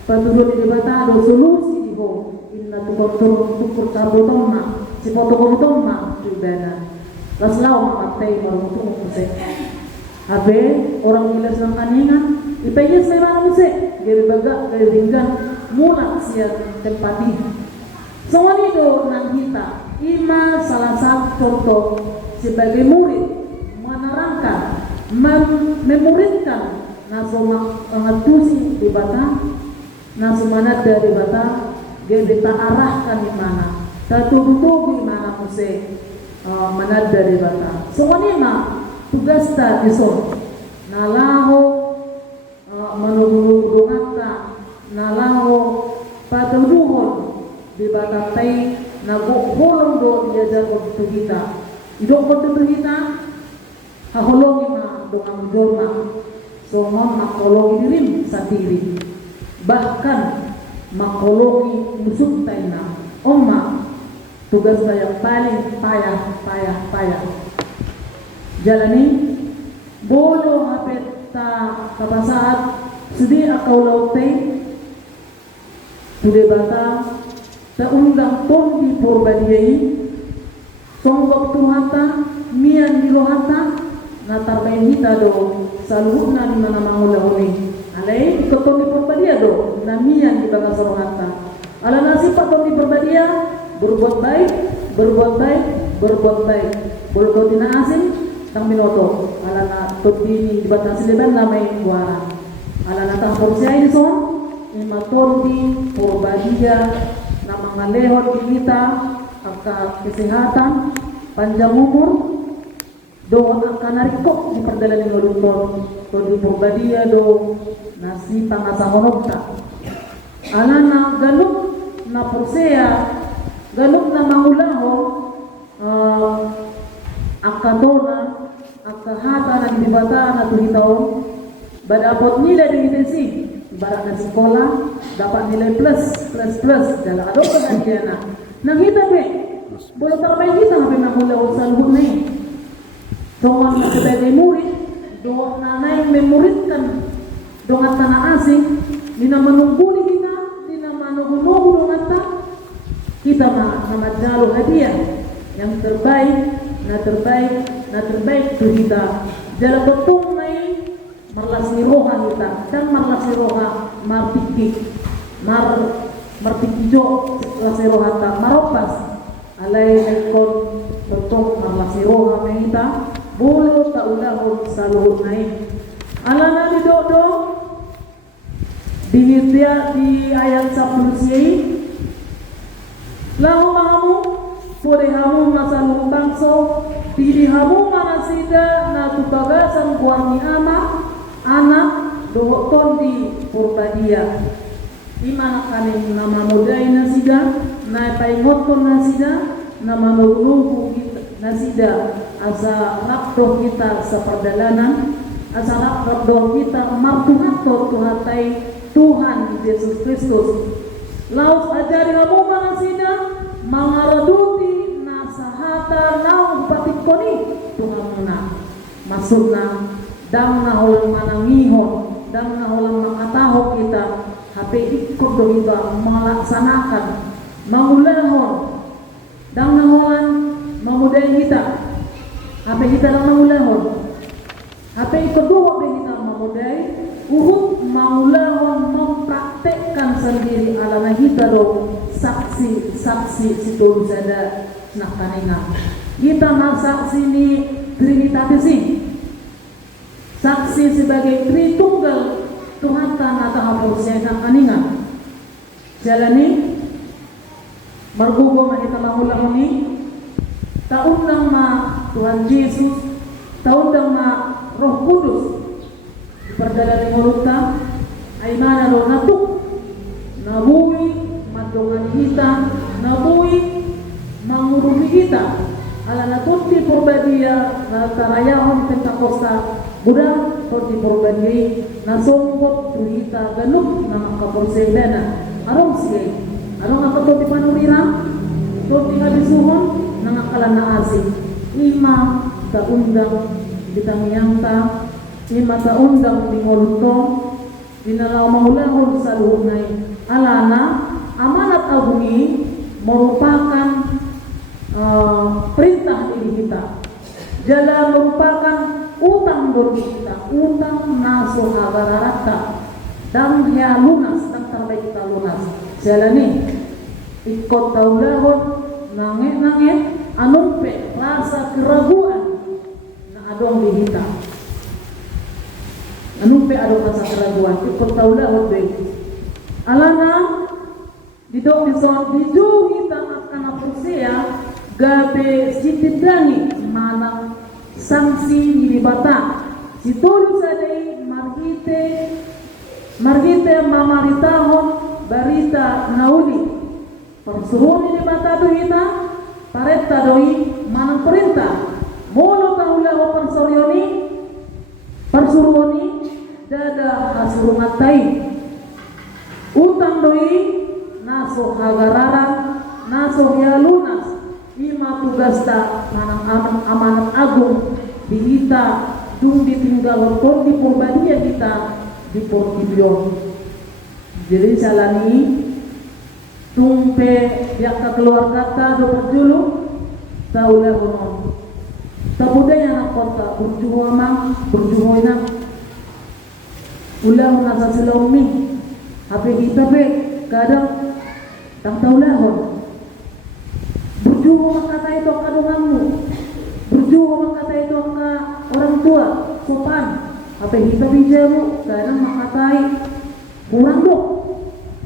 patudo di dibatado solusi diho inna tukur karbotong na si potong na bana laslaw mamatay maruntung musik abe orang gila sedang kaningan ipayas may mga musik gari baga gari ringgan mula siya tempati so nito nang kita ima salah satu contoh sebagai murid menerangkan memuridkan naso mengatusi di bata naso manada di bata gari kita arahkan di mana tatutubi mana musik manad dari bata. So kanina tugas ta ison nalaho manugulungata nalaho patuduhon di bata tay nagulong do diajar ko kita. Idok ko kita hahulongi ma doang jorma. So makolongi dirim sendiri. Bahkan makolongi musuh tay na oma tugas saya paling payah jalani bolo hapeta kapasaat sudi akau laute tude bata undang ton di Purbadiai songgok tuhata mian di lohata na tarbain hita do saluhna di mana mangulah honi alai keton di Purbadia do na mian di bagas lohata ala nasib ton di Purbadia berbuat baik berbuat dina asing tang binoto ala na todi di batang sileban lamai kuara ala na tang porsiai di son imaton di Purbadia na mga lehon di kita aka kesehatan panjang umur do akan narikok di perjalanan ngolunton to di Purbadia do nasi pangasahonokta ala na galuk na porsea galuk na mangulaho akadona akahata na dibata na tuhitaon badapot nilai di intensi ibarat na sekolah dapat nilai plus dalam adok kebahagiaan nang kita be boleh terbaik kita sampai mangulaho sa lubuk na doang na sebagai murid doang na naik memuridkan doang tanah asing dina menungguni kita dina manugu-nugu doang kita menjalo hadiah yang terbaik itu kita jalan betul naik merlasi roha kita dan merlasi roha martiki jo merlasi roha tak maropas alai ekon betul merlasi roha kita bulu tak ulahun saluhut naik alana di dodo di ayat 10 lahu mahamu puri hamu masalu bangso diri hamu manasida na tutagasan kuangi anak dohon di Purbadia di mana kami nama mudai nasida na paingoton nasida nama nunggu nasida asa rakdoh kita seperdalanan asa rakdoh kita martuhator tuhatai Tuhan Yesus Kristus laut ajari kamu mangasida mangaraduti nasahata naung patikoni tungamuna maksudna dang na holang manangihon dang na holang makataho kita HP ikut do kita melaksanakan mangulahon dang na holang mamudai kita HP kita dang mangulahon HP ikut do kita mamudai uhuk mangulahon mempraktekkan sendiri alana kita do saksi situ sada nak kaninga kita saksi ni Trinitas saksi sebagai Tritunggal Tuhan tanah tahapur saya nak kaninga jalani margugo kita mangulah ni taundang ma Tuhan Yesus taundang ma Roh Kudus perjalanan mulutnya ay mana do natuk nabui madongan kita nabui mangurumi kita ala natuti Purbadia na tarayahon Pentakosta budang toti Purbadia nasongkot tuhita ganuk na makaporsendana arong sige arong ako toti panurira toti habisuhon nangakalan na asing ima taundang bitamiyangta ni mata undang di molutong dinalaw mahulahon sa luhunay alana amanat agungi merupakan perintah ini kita jala merupakan utang bagi kita utang naso agararata dan hea lunas dan terbaik kita lunas jalani ikut taulahon nange anumpe rasa keraguan na adong di kita anumpe adong rasa keraguan ikut taulahon baik alana didok diju kita akan apusea gabe sitidangi mana sanksi di bata situlu sadai margite mamaritahon barita nauli persuruh di bata duhita paretta doi manang perintah molo tahulah persuruhoni dada hasurungatai utang doi naso hagararan naso ya lunas ima tugasta manang amanat agung di kita dung ditinggal pun di Purbadia kita di Portibio jadi salani tumpe biak keluarga ta do berjulu taulah honon tabudaya na kota berjuang mang berjuang na ulah nasa silomi hape kita pe kadang tak taulah hon berjuang kata itu kadunganmu berjuang kata itu ke orang tua sopan hape kita bijamu kadang makatai kurang dok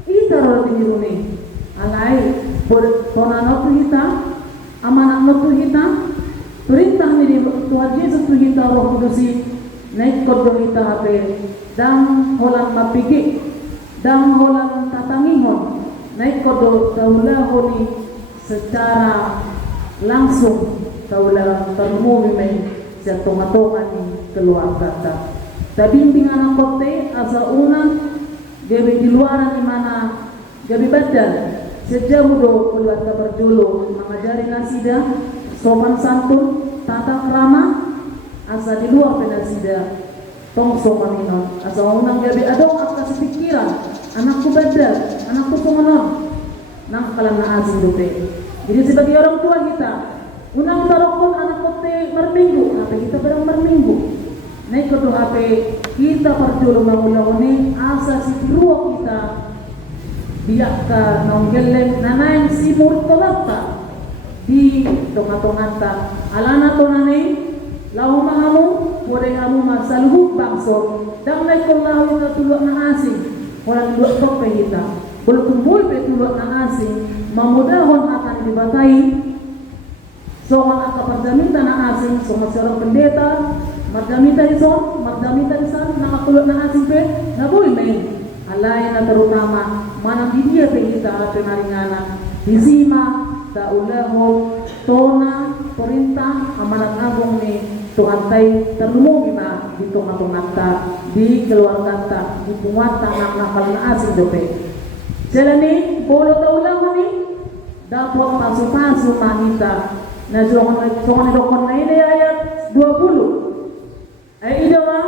ita roti diruni alai ponanot kita amanat not kita perintah ni Tuhan Yesus tu kita Roh Kudus naik kodong kita hape dang holang mapigi dang holang tatangihon naik kodong taulah honi secara langsung taulah terumumi may sa tonga-tonga ni keluarga ta tabimbing anak kote asa unang gabi di luaran di mana gabi badal sejauh do keluarga berjulu mengajari nasida sopan santun tata krama asa di luar penasida tong sopan ino asa unang gabi adong akas pikiran anakku badal anakku songonon nang kalang na asing dote jadi sebagai orang tua kita unang tarokon anak kote merminggu apa kita berang merminggu naik ke HP kita perjulu mengulangoni asa si ruang kita biak ka nonggeleng nanaing si murid kolata di tonga-tonganta alana to nanay lau mahamu boleh kamu masaluhuk bangso dang naik ko lau na tulok na asing walang tulok to pe kita boleh tumbul pe tulok na asing mamudahon akan dibatai soal akapardamita na asing so masyarang pendeta magdamita di son, magdamita di san, nakatulog na asing pe, nabuhi men. Alay na terutama, manang di dia pe kita at naringana, disima, taulahon, tona, perintah, amanang agong ni Tuhan tay terlumong ima di tunga-tungata, di keluarga ta, di pungwata ng nakal na asing dope. Sila ni, bolo taulahon ni, dapat pasu-pasu mahita, na songan dokon na ini ayat 20. Idawa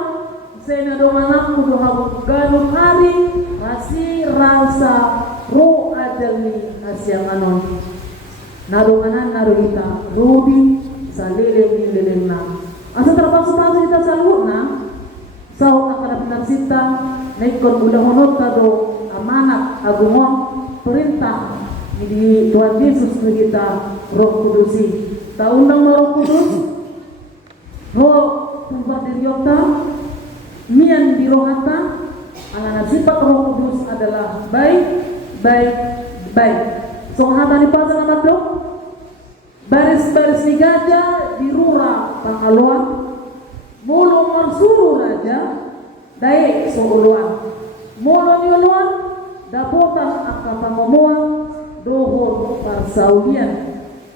saya nadong anak kudu habuk ganun hari kasi rasa ro adalni asyang anon nadonganan naruhita rubi sa lilin na asa terpaksa kita salud na sa akarap nagsita naikon ulahonot kado amanat agungon perintah di Tuhan Yesus kita Roh Kudusi taunang Roh Kudus Roh Tuhan diriota mian dirohata alana sifat Roh Kudus adalah baik so hata ni pasang amat do baris-baris ni gajah di rura pangaluan mulu marsuru raja daik so uluan mulu ni uluan dapotan akapangomuan dohon parsaulian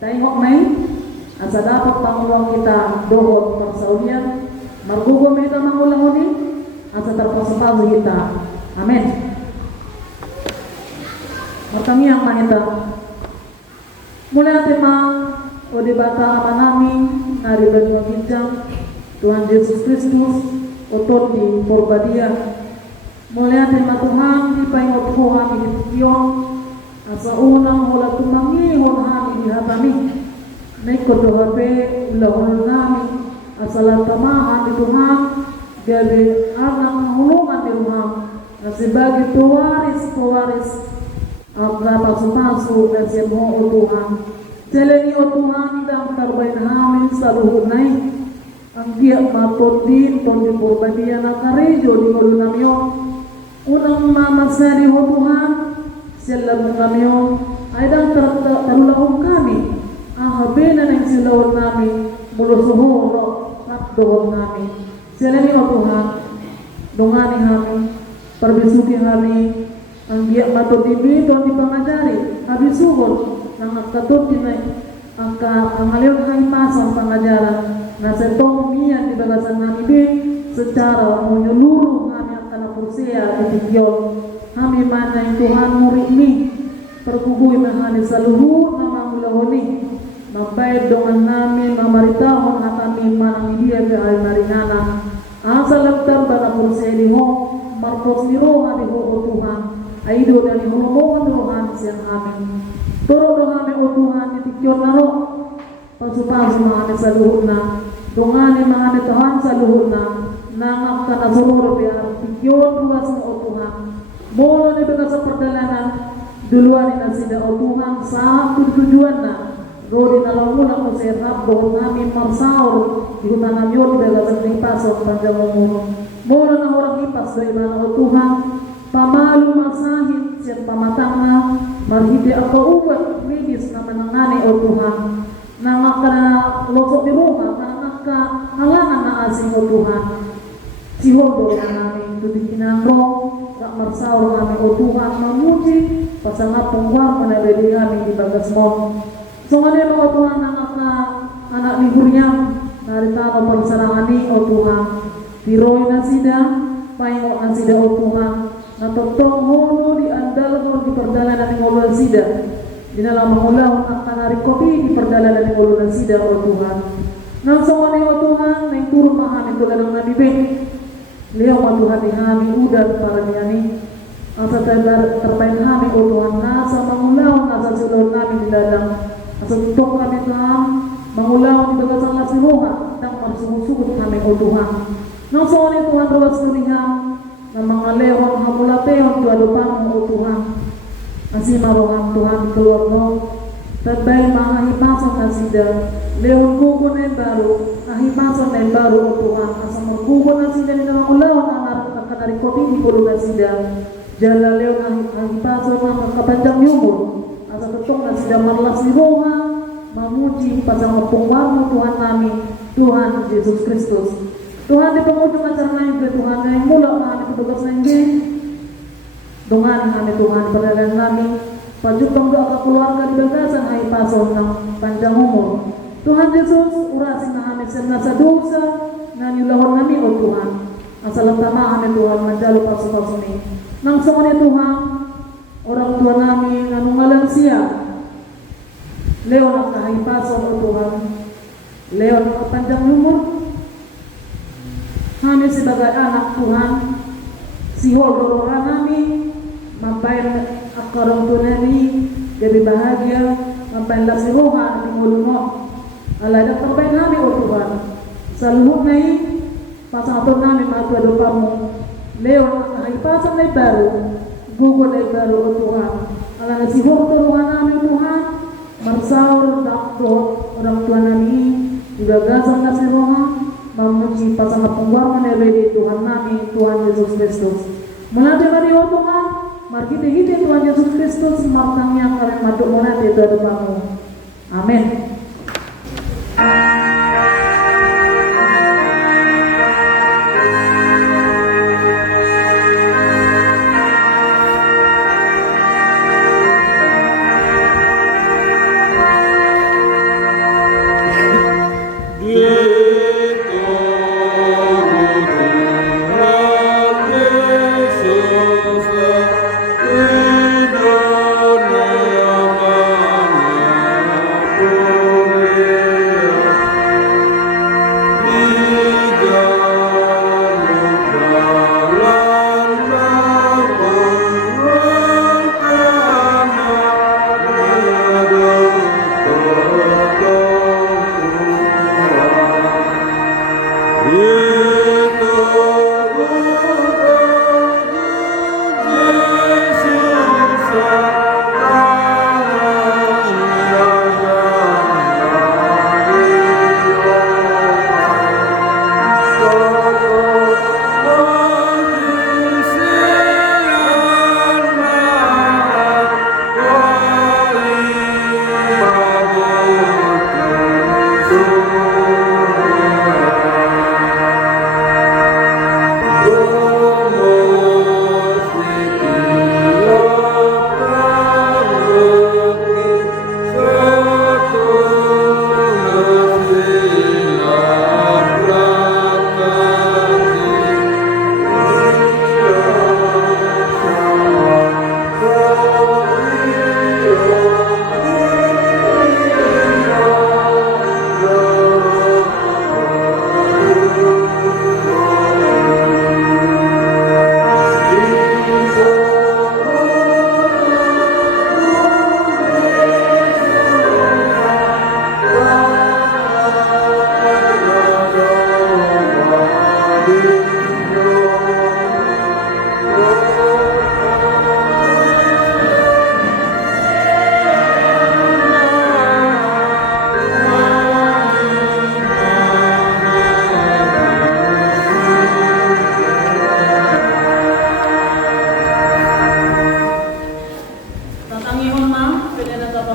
tengok main asa dapat panguluang kita dohon parsaulian margugom kita mangulang ini asa terpaksa kita amin martami ang mahita mulai tema o debata apa nami nari benua kijang Tuhan Yesus Kristus otot di porbadia mulai tema Tuhan di paingot Tuhan di tiong asa unang mula tumangi honhami di hatami naikot doha pe ulahon nami asalan tamahan di Tuhan gabi anak hulungan di rumah sebagai pewaris berapa sumasu dan semua Tuhan jalani Tuhan dan terbaik hamin saluhur naik ang dia matot din ton di porbadia na karejo di molunamyo unang mamasari Tuhan selam kami ay dan terulahong kami ahabena ng silawon namin mulusuho no doon namin sila ni Tuhan dongani kami perbisuki kami ang biak matutibi doon di pangajari habisuhon nang katut dinay ang aliyon kay pasang pangajaran na sa tong miyan di balasan namin din secara menyuluruh kami akan apursiya itigyon kami manay Tuhan murid ni perkubuy mahani sa luhur na mangulahoni mabayad dongan namin mamaritahon at amin manang idiya ke al naringana asa lagtar ba na purseli ho marpos niro nga di ho Tuhan aido dari hubungan Tuhan siang amin. Toro doa o Tuhan itikyo naro pasu-pasu mga sa luhod na dungani mga Tuhan sa luhod na nangak ka na sururo biar tikyo ruas mo o Tuhan. Molo ni baka sa perdalanan duluan na sida o Tuhan sa tujuan na Rodi na lang mula ko sa rap doon namin marsaur di hutangan yun dala sa pasok panjang mo. Molo na orang ipas do iba na o Tuhan pamalu masahit siya pamatang na marhidi ako uwat libis na manangani o Tuhan nangaka na losok di rumah nangaka halangan na asing o Tuhan sihodo na namin tudikinangro gak marsaur kami o Tuhan mamuji pasangat pengwar manabedi kami di bagas mo. So ngayon o Tuhan anak ni Huryam naritano pagsarangan ni o Tuhan tiroy na sida paingo na sida o Tuhan natotong hono di andal ko di perdalanan ng ulul sida dinalang mangulahon ang kanarikopi di perdalanan ng ulul sida o Tuhan nang sa ngayon o Tuhan na ituro mahamin ko lang na bibig liyaw o Tuhan ni hami udan para niyani ang sa terbaik hami o Tuhan nasa mangulahon nasa sulod namin dilalang Asuntong kami Tuhan, mangulaw di bagasang lasiruha, dan marsumusugot kami o Tuhan. Nang sa ulit Tuhan, rawas kuliham, na mga lewang hamulateon, tuwalupan mo o Tuhan. Asimarohan Tuhan, keluar mo, tagbay mga hipasan na sida, leon kuko na yung baro, ahipasan na yung baro o Tuhan. Asa magkuko na sida ni na mangulaw, na kanarikopi di pulo na sida, jala leon ahipasan na kapanjang yumon. Asa tetong na sila marlas ni Roma mamuji pasang mapungwarmo Tuhan namin Tuhan Yesus Kristus Tuhan di pengujung acara namin ke Tuhan na yung mula kami petugas na hindi dungan kami Tuhan padalan namin pajupang doa keluarga di bagasan ay pason ng panjang umur Tuhan Yesus urasin na kami sa dosa na nilahon namin o Tuhan asalang tama kami Tuhan manjalo paso-paso ni nang sa ni Tuhan orang tua namin anungalan siya Leon ang kahipason o Tuhan Leon ang panjang umur kami sebagai anak Tuhan si Holdo namin mampain ang orang tua namin jadi bahagia mampain si roha di mulungo alay ang terbaik namin o Tuhan sa luhod na pasang ato namin matuwa pa mo Leon ang kahipason na baru Google ay baru o Tuhan. Ala na si Tuhan namin Tuhan. Marsaur dakto orang tua namin. Igagasan na si Tuhan. Mamuji pasang pengwarman na di Tuhan namin Tuhan Yesus Kristus. Mula di mari o Tuhan. Markiti-hiti Tuhan Yesus Kristus. Martangnya kami maduk muna di Tuhan kamu. Amin. Oh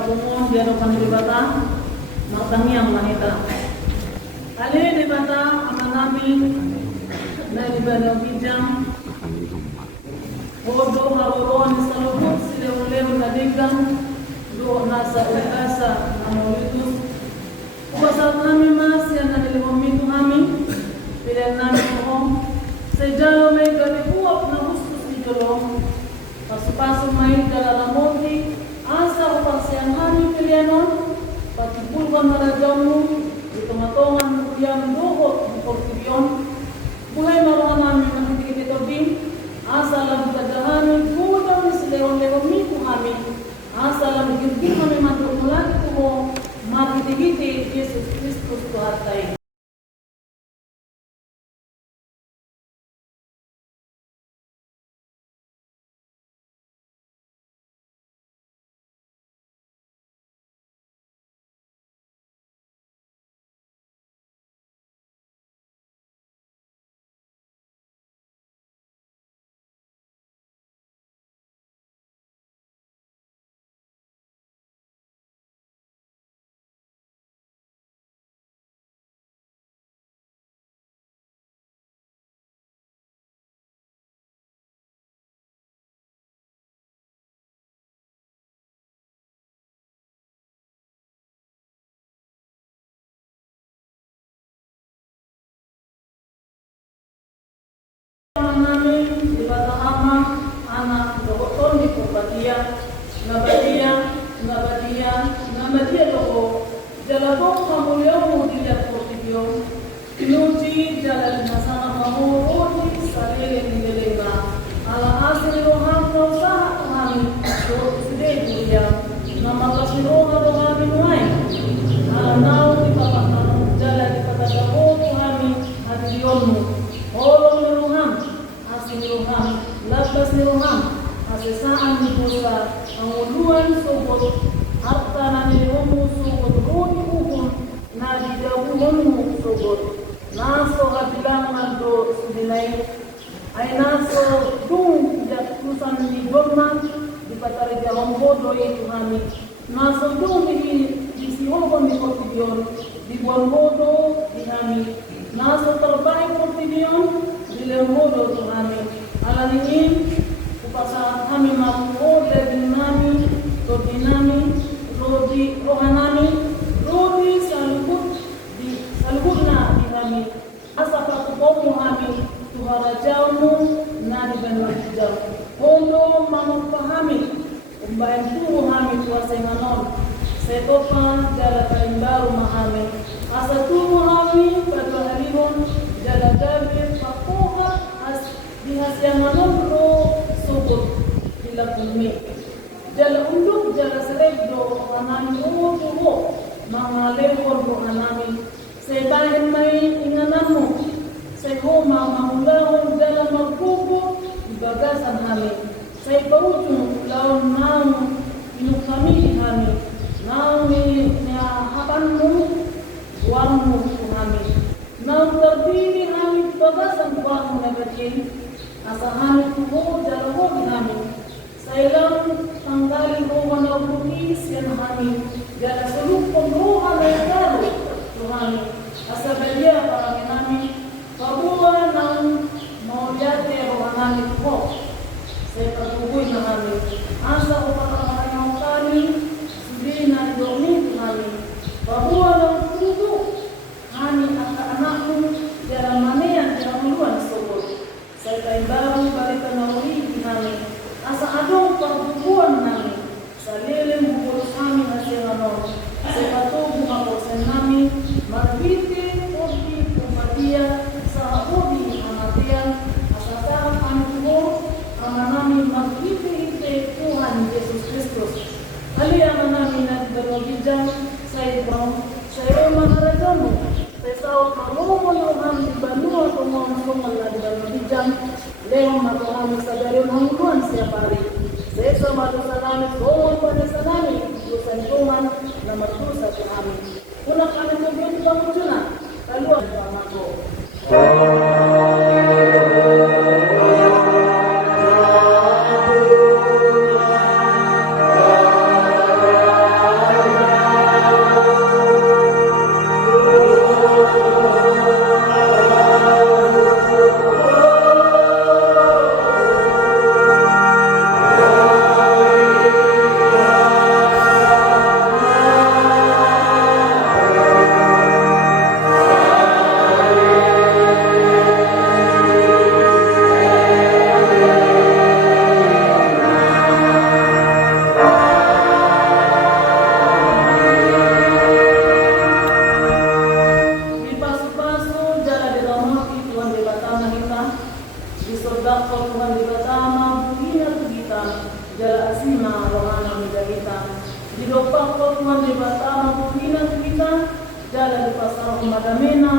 bungon di hadapan dibata martangiang manita. Ali dibata aman namin na ibang bijang Odo haroron sa lubot silew-lew na digang doon nasa ulasa ng ulitus. Upasal namin mas yan na nilimamito namin. Pilihan namin ko. Sa dyan may galipuap na gustos ni Jolong. Pasupasok may galalamonti. Asa upang siyang namin pilihanon. Patipulkan na radyaw mo. Itumatongan mo yan dohot ng portibyon. Buhay marungan namin ng hindi-hindi din. Asa lang kadahani kudang silew-lew mito kami. Asa lang gilgil kami matutulad ko makitigiti Yesus Kristus Tuhan tayo. Namin dibata ama anak doktor di Pupatia ngabadia loko jalabong kamulyaw mo dilat portibyo inuji jalal masama mamuruni sarili nililima ala asli roham na usaha kami do sideh kuya na makasli roham muay ala nao di papakano jalal di patagamo kami hadiyonmu olong niluham niluham, labas niluham, asesaan ni Musa, ang uluan subot, harta na nilihomo subot, roni ukon, na didabulan mo subot, naso kabilangan do sudinay, ay naso dung jatusan ni Jorman, di patari jawang bodo itu kami, naso dung di sihokon di Portibyon, di buang bodo di kami, naso terbaik Portibyon, dilemodo kami alalingin upasa kami mampu lebih nami rodi nami rodi rohanami rodi salubut di salubutna di kami asa pakupomu kami tuhara jaumu na di benua jauh hondo mamuk pahami umbayan tuhu kami tuasai manon setopa jala kalimbaru mahami asa tuhu kami pada halihon jala dabir dihasian manungro subut bila bumi jala unduk jala seregdo anami tuho mangalehor do anami sebahin mai inganamu sehoma mahulahon jala magkubo di bagasan kami say paujung laon naum inuk kami kami naum ni hapanmu warmu kami naum terdiri kami bagasan warmu negatif asahan tuho jalaho kami sailang tanggalin rohan na butis yan kami jala sulupong rohan na yagaro kami asabalia para kami kabuha ng maulyate rohan kami tuho sa patuboy na kami asa ko patakayan kami sudi na domi kami kabuha ng tuho kami anak mo jala maneyan jala muluan sobot saya baru balik nauri kami asa adong pagbubuan nami sa lilim bukul kami nasional sa patubo ako sa nami magbiti obi pumatia sa obi amatia asa sa kami po ang nami magbiti Tuhan Yesus Kristus ali ang nami nagdalogidang sa ibang sa iyo magaragamo Pesawat mamumuluhan di banua tumong-tumong na di banubidyan Leong matuhami sa gayon hangguan siya pari Sesa matusalami kong panasalami Tusan Tuhan na matusa sa amin Una kami tubyong pangutuna Kaluan pa mako jalan di pasar Madamena,